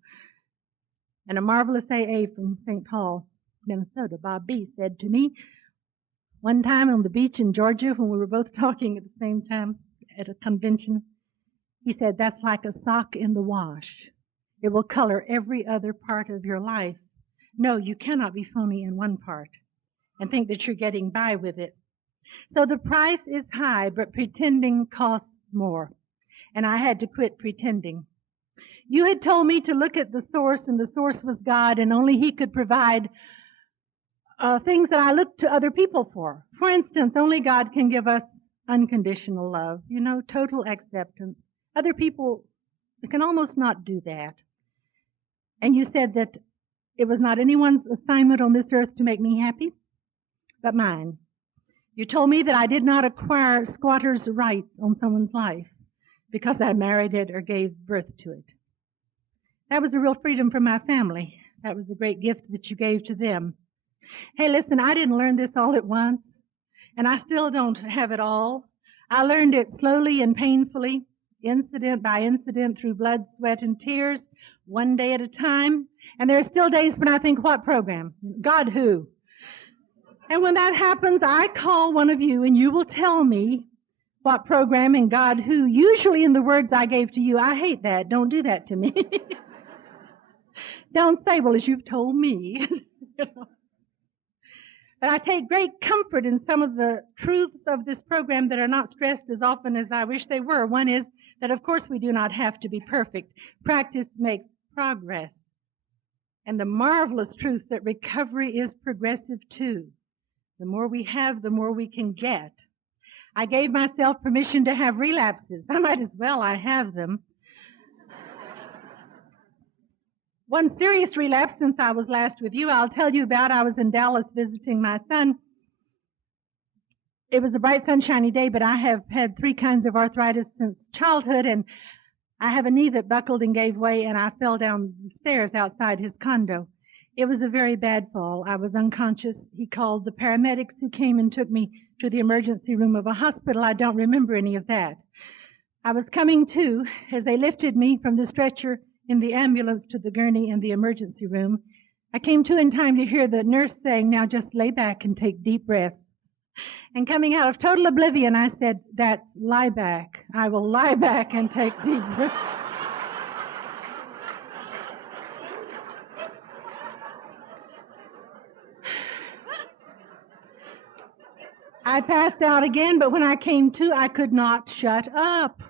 And a marvelous AA from St. Paul, Minnesota, Bob B., said to me one time on the beach in Georgia when we were both talking at the same time at a convention, he said, "That's like a sock in the wash. It will color every other part of your life. No, you cannot be phony in one part and think that you're getting by with it." So the price is high, but pretending costs more. And I had to quit pretending. You had told me to look at the source, and the source was God, and only He could provide things that I looked to other people for. For instance, only God can give us unconditional love, total acceptance. Other people can almost not do that. And you said that it was not anyone's assignment on this earth to make me happy, but mine. You told me that I did not acquire squatter's rights on someone's life because I married it or gave birth to it. That was a real freedom for my family. That was a great gift that you gave to them. Hey, listen, I didn't learn this all at once, and I still don't have it all. I learned it slowly and painfully, incident by incident, through blood, sweat, and tears, one day at a time. And there are still days when I think, what program? God who? And when that happens, I call one of you, and you will tell me what program and God who, usually in the words I gave to you. I hate that. Don't do that to me. Don't say, "Well, as you've told me." But I take great comfort in some of the truths of this program that are not stressed as often as I wish they were. One is that, of course, we do not have to be perfect. Practice makes progress. And the marvelous truth that recovery is progressive too. The more we have, the more we can get. I gave myself permission to have relapses. I might as well. I have them. One serious relapse since I was last with you, I'll tell you about. I was in Dallas visiting my son. It was a bright, sunshiny day, but I have had 3 kinds of arthritis since childhood, and I have a knee that buckled and gave way, and I fell down the stairs outside his condo. It was a very bad fall. I was unconscious. He called the paramedics who came and took me to the emergency room of a hospital. I don't remember any of that. I was coming to as they lifted me from the stretcher in the ambulance to the gurney in the emergency room. I came to in time to hear the nurse saying, "Now just lay back and take deep breaths." And coming out of total oblivion, I said, "That's lie back. I will lie back and take deep breaths." I passed out again, but when I came to, I could not shut up.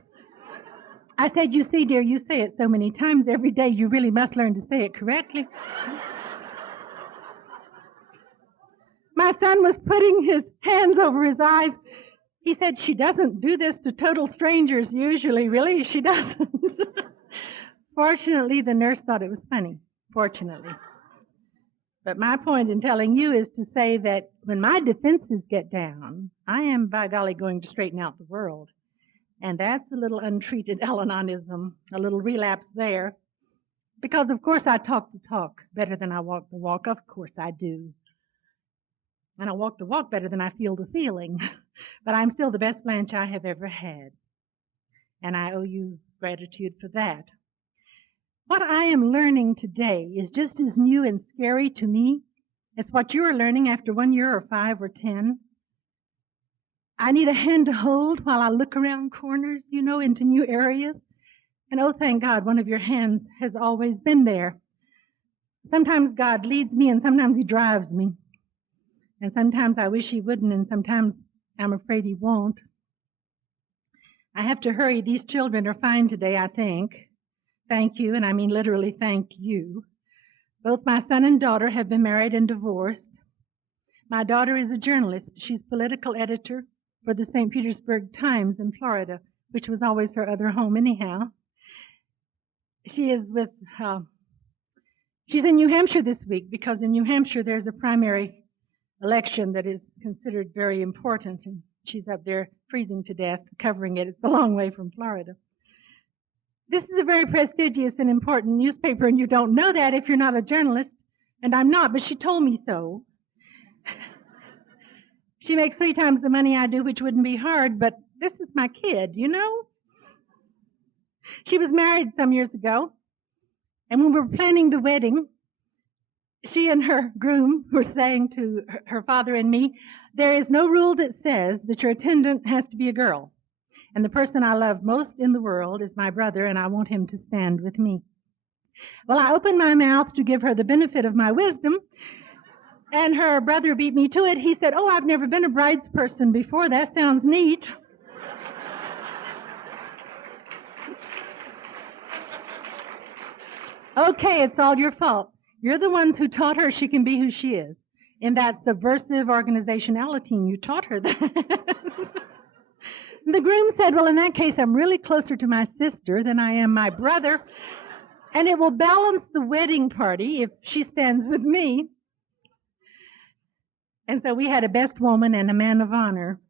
I said, you see, dear, you say it so many times every day, you really must learn to say it correctly. My son was putting his hands over his eyes. He said, she doesn't do this to total strangers usually, really. She doesn't. Fortunately, the nurse thought it was funny. Fortunately. But my point in telling you is to say that when my defenses get down, I am, by golly, going to straighten out the world. And that's a little untreated Al-Anonism, a little relapse there. Because, of course, I talk the talk better than I walk the walk. Of course I do. And I walk the walk better than I feel the feeling. But I'm still the best Blanche I have ever had. And I owe you gratitude for that. What I am learning today is just as new and scary to me as what you are learning after 1 year or 5 or 10. I need a hand to hold while I look around corners, into new areas. And oh, thank God, one of your hands has always been there. Sometimes God leads me and sometimes He drives me. And sometimes I wish He wouldn't and sometimes I'm afraid He won't. I have to hurry. These children are fine today, I think. Thank you, and I mean literally thank you. Both my son and daughter have been married and divorced. My daughter is a journalist. She's political editor for the St. Petersburg Times in Florida, which was always her other home anyhow. She is she's in New Hampshire this week because in New Hampshire there's a primary election that is considered very important, and she's up there freezing to death, covering it. It's a long way from Florida. This is a very prestigious and important newspaper, and you don't know that if you're not a journalist, and I'm not, but she told me so. She makes 3 times the money I do, which wouldn't be hard, but this is my kid, She was married some years ago, and when we were planning the wedding, she and her groom were saying to her father and me, there is no rule that says that your attendant has to be a girl. And the person I love most in the world is my brother, and I want him to stand with me. Well, I opened my mouth to give her the benefit of my wisdom, and her brother beat me to it. He said, oh, I've never been a bride's person before. That sounds neat. Okay, it's all your fault. You're the ones who taught her she can be who she is. In that subversive organizationality, you taught her that. The groom said, well, in that case, I'm really closer to my sister than I am my brother, and it will balance the wedding party if she stands with me. And so we had a best woman and a man of honor.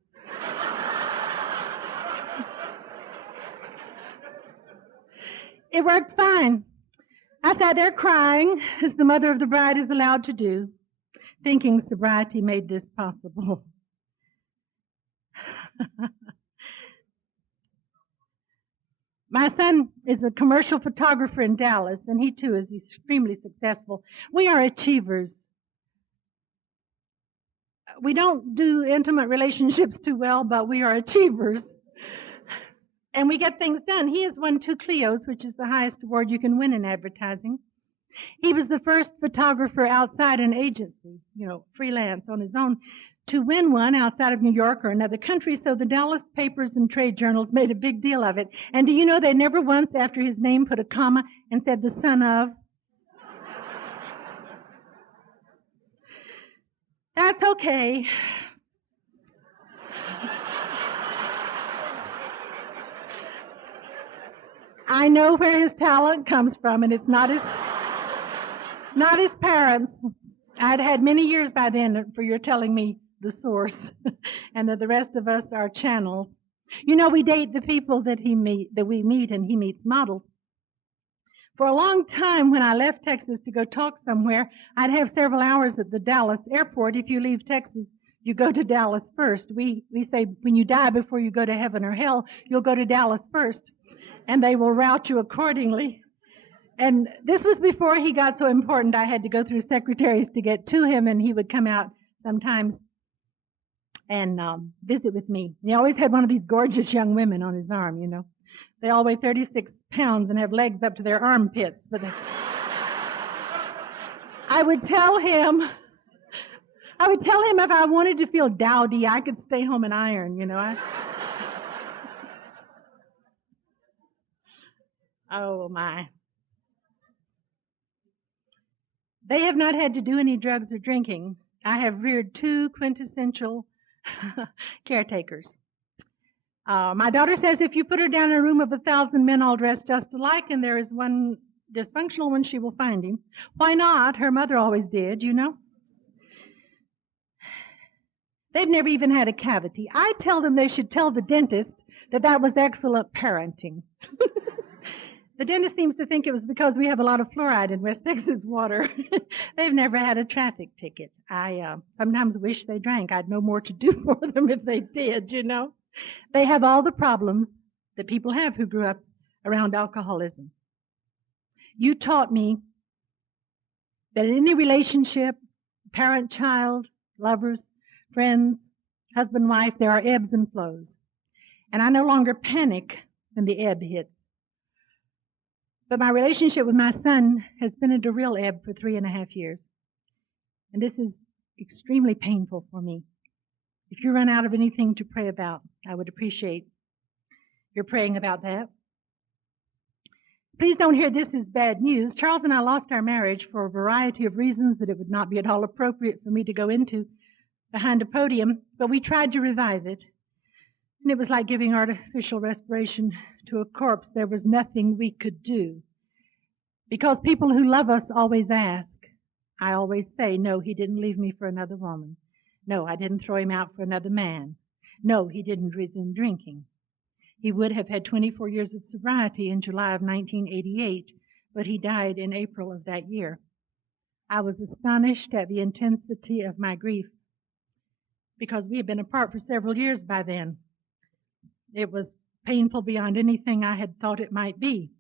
It worked fine. I sat there crying, as the mother of the bride is allowed to do, thinking sobriety made this possible. My son is a commercial photographer in Dallas, and he too is extremely successful. We are achievers. We don't do intimate relationships too well, but we are achievers. And we get things done. He has won 2 Clios, which is the highest award you can win in advertising. He was the first photographer outside an agency, freelance on his own, to win one outside of New York or another country, so the Dallas papers and trade journals made a big deal of it. And do you know they never once after his name put a comma and said the son of? That's okay. I know where his talent comes from, and it's not his parents. I'd had many years by then for your telling me the source, and that the rest of us are channels. We date the people that we meet, and he meets models. For a long time, when I left Texas to go talk somewhere, I'd have several hours at the Dallas airport. If you leave Texas, you go to Dallas first. We say when you die before you go to heaven or hell, you'll go to Dallas first, and they will route you accordingly. And this was before he got so important I had to go through secretaries to get to him, and he would come out sometimes and visit with me. And he always had one of these gorgeous young women on his arm, They all weigh 36 pounds and have legs up to their armpits. But I would tell him if I wanted to feel dowdy, I could stay home and iron, Oh, my. They have not had to do any drugs or drinking. I have reared two quintessential caretakers. My daughter says if you put her down in a room of 1,000 men all dressed just alike and there is one dysfunctional one, she will find him. Why not? Her mother always did, you know. They've never even had a cavity. I tell them they should tell the dentist that was excellent parenting. The dentist seems to think it was because we have a lot of fluoride in West Texas water. They've never had a traffic ticket. I sometimes wish they drank. I'd know more to do for them if they did, you know. They have all the problems that people have who grew up around alcoholism. You taught me that in any relationship, parent, child, lovers, friends, husband, wife, there are ebbs and flows. And I no longer panic when the ebb hits. But my relationship with my son has been at a real ebb for 3.5 years. And this is extremely painful for me. If you run out of anything to pray about, I would appreciate your praying about that. Please don't hear this as bad news. Charles and I lost our marriage for a variety of reasons that it would not be at all appropriate for me to go into behind a podium, but we tried to revive it. And it was like giving artificial respiration to a corpse. There was nothing we could do. Because people who love us always ask. I always say, no, he didn't leave me for another woman. No, I didn't throw him out for another man. No, he didn't resume drinking. He would have had 24 years of sobriety in July of 1988, but he died in April of that year. I was astonished at the intensity of my grief because we had been apart for several years by then. It was painful beyond anything I had thought it might be.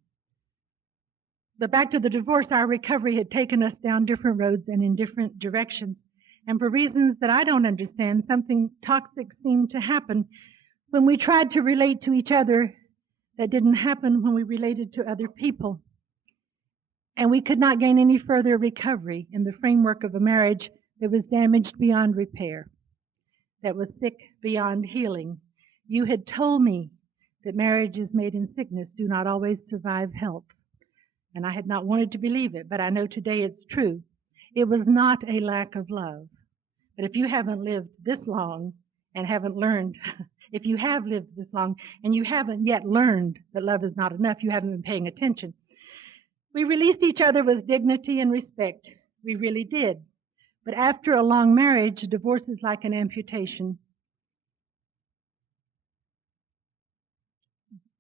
But back to the divorce, our recovery had taken us down different roads and in different directions. And for reasons that I don't understand, something toxic seemed to happen when we tried to relate to each other that didn't happen when we related to other people. And we could not gain any further recovery in the framework of a marriage that was damaged beyond repair, that was sick beyond healing. You had told me that marriages made in sickness do not always survive health. And I had not wanted to believe it, but I know today it's true. It was not a lack of love. But if you haven't lived this long and haven't learned, if you have lived this long and you haven't yet learned that love is not enough, you haven't been paying attention. We released each other with dignity and respect. We really did. But after a long marriage, divorce is like an amputation.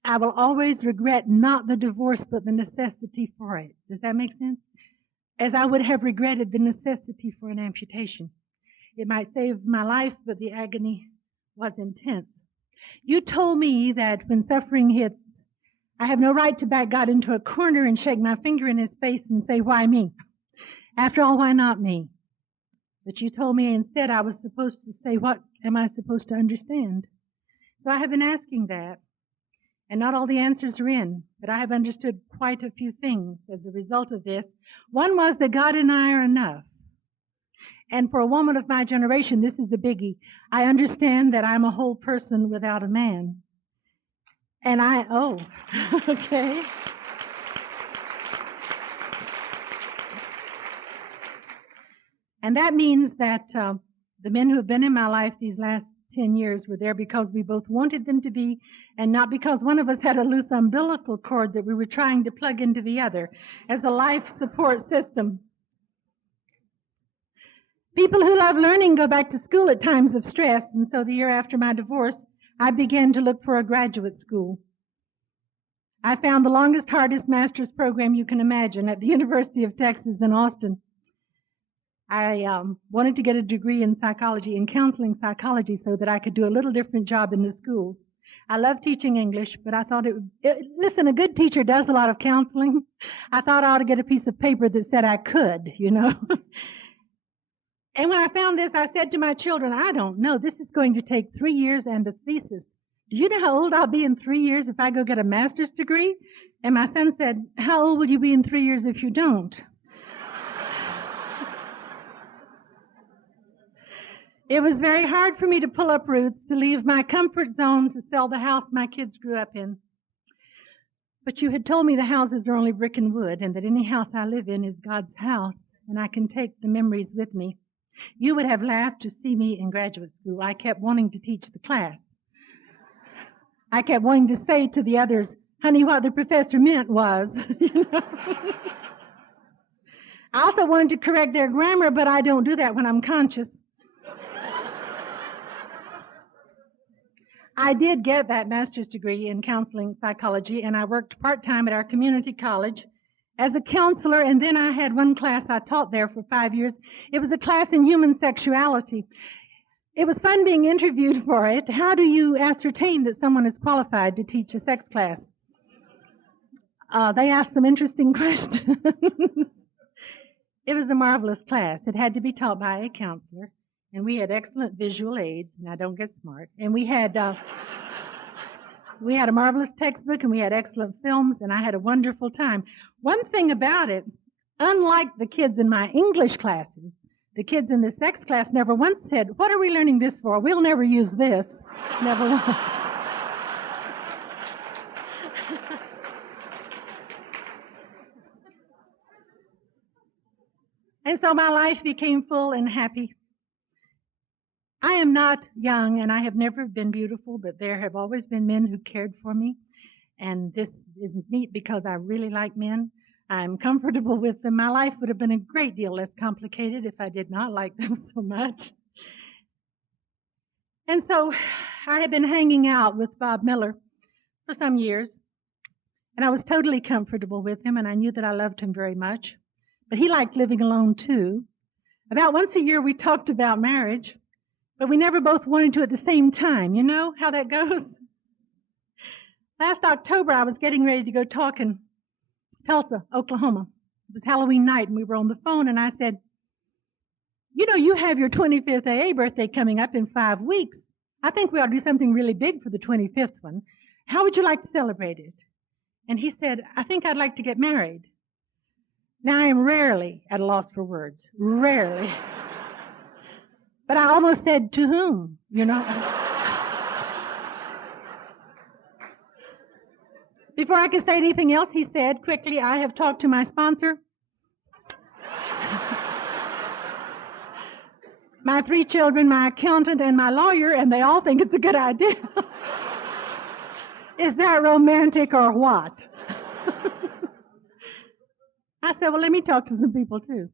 I will always regret not the divorce, but the necessity for it. Does that make sense? As I would have regretted the necessity for an amputation. It might save my life, but the agony was intense. You told me that when suffering hits, I have no right to back God into a corner and shake my finger in his face and say, why me? After all, why not me? But you told me instead I was supposed to say, what am I supposed to understand? So I have been asking that. And not all the answers are in, but I have understood quite a few things as a result of this. One was that God and I are enough. And for a woman of my generation, this is a biggie. I understand that I'm a whole person without a man. And okay. And that means that the men who have been in my life these last 10 years were there because we both wanted them to be, and not because one of us had a loose umbilical cord that we were trying to plug into the other as a life support system. People who love learning go back to school at times of stress, and so the year after my divorce, I began to look for a graduate school. I found the longest, hardest master's program you can imagine at the University of Texas in Austin. I wanted to get a degree in psychology, in counseling psychology, so that I could do a little different job in the schools. I love teaching English, but I thought listen, a good teacher does a lot of counseling. I thought I ought to get a piece of paper that said I could, you know. And when I found this, I said to my children, I don't know, this is going to take 3 years and a thesis. Do you know how old I'll be in 3 years if I go get a master's degree? And my son said, how old will you be in 3 years if you don't? It was very hard for me to pull up roots, to leave my comfort zone, to sell the house my kids grew up in. But you had told me the houses are only brick and wood, and that any house I live in is God's house, and I can take the memories with me. You would have laughed to see me in graduate school. I kept wanting to teach the class. I kept wanting to say to the others, honey, what the professor meant was, you know. I also wanted to correct their grammar, but I don't do that when I'm conscious. I did get that master's degree in counseling psychology, and I worked part-time at our community college as a counselor, and then I had one class I taught there for 5 years. It was a class in human sexuality. It was fun being interviewed for it. How do you ascertain that someone is qualified to teach a sex class? They asked some interesting questions. It was a marvelous class. It had to be taught by a counselor, and we had excellent visual aids. Now, don't get smart. And we had a marvelous textbook, and we had excellent films, and I had a wonderful time. One thing about it, unlike the kids in my English classes, the kids in the sex class never once said, what are we learning this for? We'll never use this. Never once. And so my life became full and happy. I am not young, and I have never been beautiful, but there have always been men who cared for me. And this is neat because I really like men. I'm comfortable with them. My life would have been a great deal less complicated if I did not like them so much. And so I had been hanging out with Bob Miller for some years, and I was totally comfortable with him, and I knew that I loved him very much. But he liked living alone, too. About once a year, we talked about marriage, but we never both wanted to at the same time. You know how that goes? Last October, I was getting ready to go talk in Tulsa, Oklahoma. It was Halloween night, and we were on the phone, and I said, you know, you have your 25th AA birthday coming up in 5 weeks. I think we ought to do something really big for the 25th one. How would you like to celebrate it? And he said, I think I'd like to get married. Now, I am rarely at a loss for words. Rarely. But I almost said, to whom? You know? Before I could say anything else, he said quickly, I have talked to my sponsor, my 3 children, my accountant, and my lawyer, and they all think it's a good idea. Is that romantic or what? I said, well, let me talk to some people, too.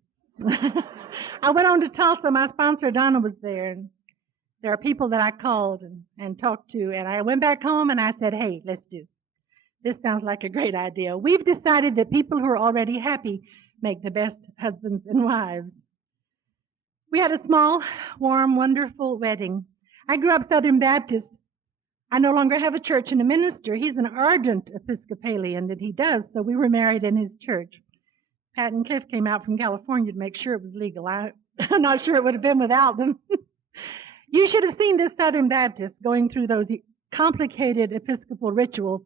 I went on to Tulsa. My sponsor, Donna, was there. And there are people that I called and talked to. And I went back home and I said, hey, let's do this. Sounds like a great idea. We've decided that people who are already happy make the best husbands and wives. We had a small, warm, wonderful wedding. I grew up Southern Baptist. I no longer have a church and a minister. He's an ardent Episcopalian that he does, so we were married in his church. Pat and Cliff came out from California to make sure it was legal. I'm not sure it would have been without them. You should have seen this Southern Baptist going through those complicated Episcopal rituals.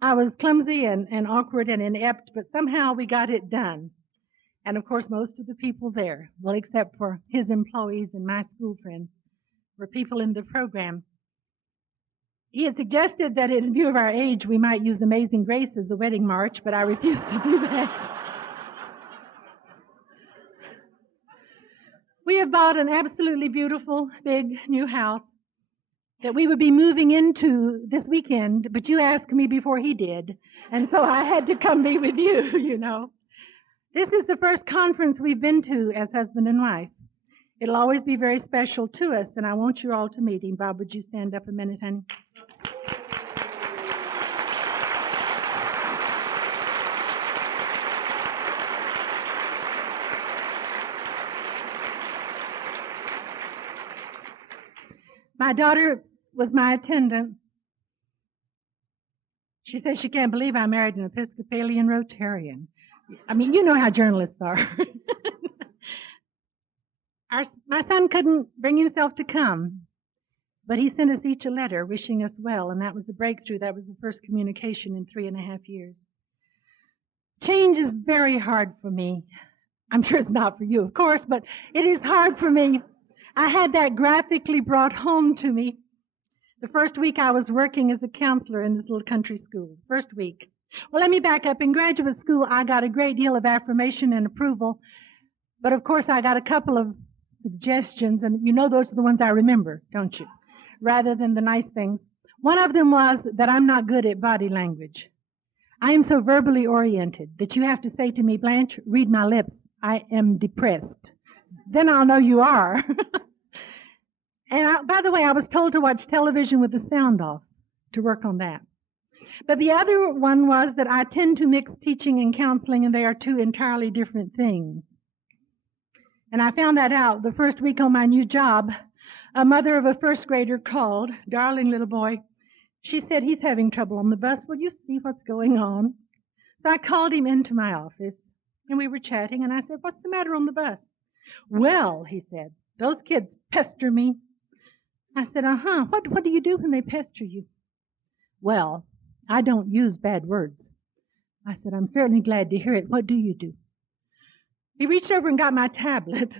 I was clumsy and awkward and inept, but somehow we got it done. And of course, most of the people there, well, except for his employees and my school friends, were people in the program. He had suggested that in view of our age, we might use Amazing Grace as the wedding march, but I refused to do that. We have bought an absolutely beautiful, big, new house that we would be moving into this weekend, but you asked me before he did, and so I had to come be with you, you know. This is the first conference we've been to as husband and wife. It'll always be very special to us, and I want you all to meet him. Bob, would you stand up a minute, honey? My daughter was my attendant. She says she can't believe I married an Episcopalian Rotarian. I mean, you know how journalists are. My son couldn't bring himself to come, but he sent us each a letter wishing us well, and that was the breakthrough. That was the first communication in 3.5 years. Change is very hard for me. I'm sure it's not for you, of course, but it is hard for me. I had that graphically brought home to me the first week I was working as a counselor in this little country school. First week. Well, let me back up. In graduate school, I got a great deal of affirmation and approval, but of course I got a couple of suggestions, and you know those are the ones I remember, don't you? Rather than the nice things. One of them was that I'm not good at body language. I am so verbally oriented that you have to say to me, Blanche, read my lips. I am depressed. Then I'll know you are. And by the way, I was told to watch television with the sound off to work on that. But the other one was that I tend to mix teaching and counseling, and they are two entirely different things. And I found that out the first week on my new job. A mother of a first grader called, darling little boy. She said, he's having trouble on the bus. Will you see what's going on? So I called him into my office, and we were chatting, and I said, what's the matter on the bus? Well, he said, those kids pester me. I said, what do you do when they pester you? Well, I don't use bad words. I said, I'm certainly glad to hear it. What do you do? He reached over and got my tablet.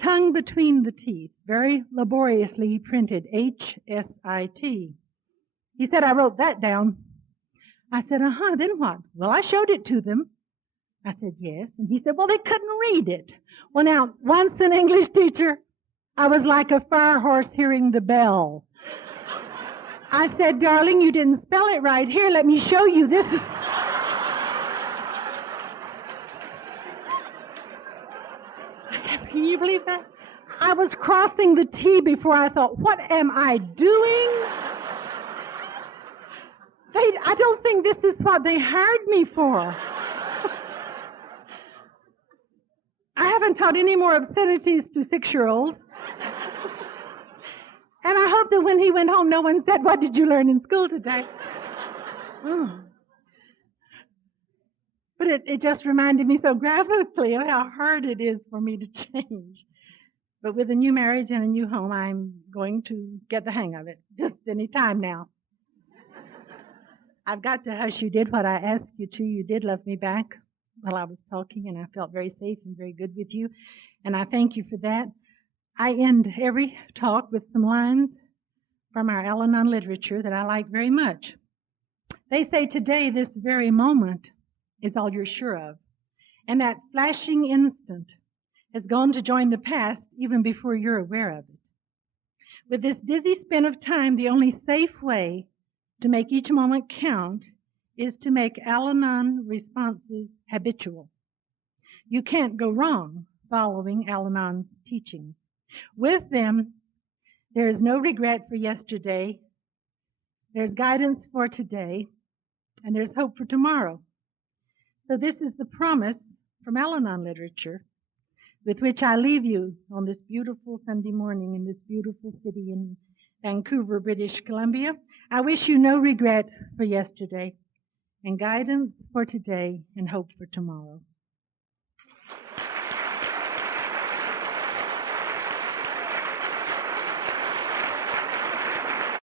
Tongue between the teeth. Very laboriously he printed HSIT. He said, I wrote that down. I said, then what? Well, I showed it to them. I said, yes. And he said, well, they couldn't read it. Well, now, once an English teacher, I was like a fire horse hearing the bell. I said, darling, you didn't spell it right. Here, let me show you. This is... Can you believe that? I was crossing the T before I thought, what am I doing? I don't think this is what they hired me for. I haven't taught any more obscenities to 6-year-olds. And I hope that when he went home, no one said, what did you learn in school today? But it just reminded me so graphically of how hard it is for me to change. But with a new marriage and a new home, I'm going to get the hang of it just any time now. I've got to hush. You did what I asked you to. You did love me back while I was talking, and I felt very safe and very good with you. And I thank you for that. I end every talk with some lines from our Al-Anon literature that I like very much. They say today, this very moment is all you're sure of. And that flashing instant has gone to join the past even before you're aware of it. With this dizzy spin of time, the only safe way to make each moment count is to make Al-Anon responses habitual. You can't go wrong following Al-Anon's teachings. With them, there is no regret for yesterday, there's guidance for today, and there's hope for tomorrow. So this is the promise from Al-Anon literature with which I leave you on this beautiful Sunday morning in this beautiful city in Vancouver, British Columbia. I wish you no regret for yesterday, and guidance for today, and hope for tomorrow.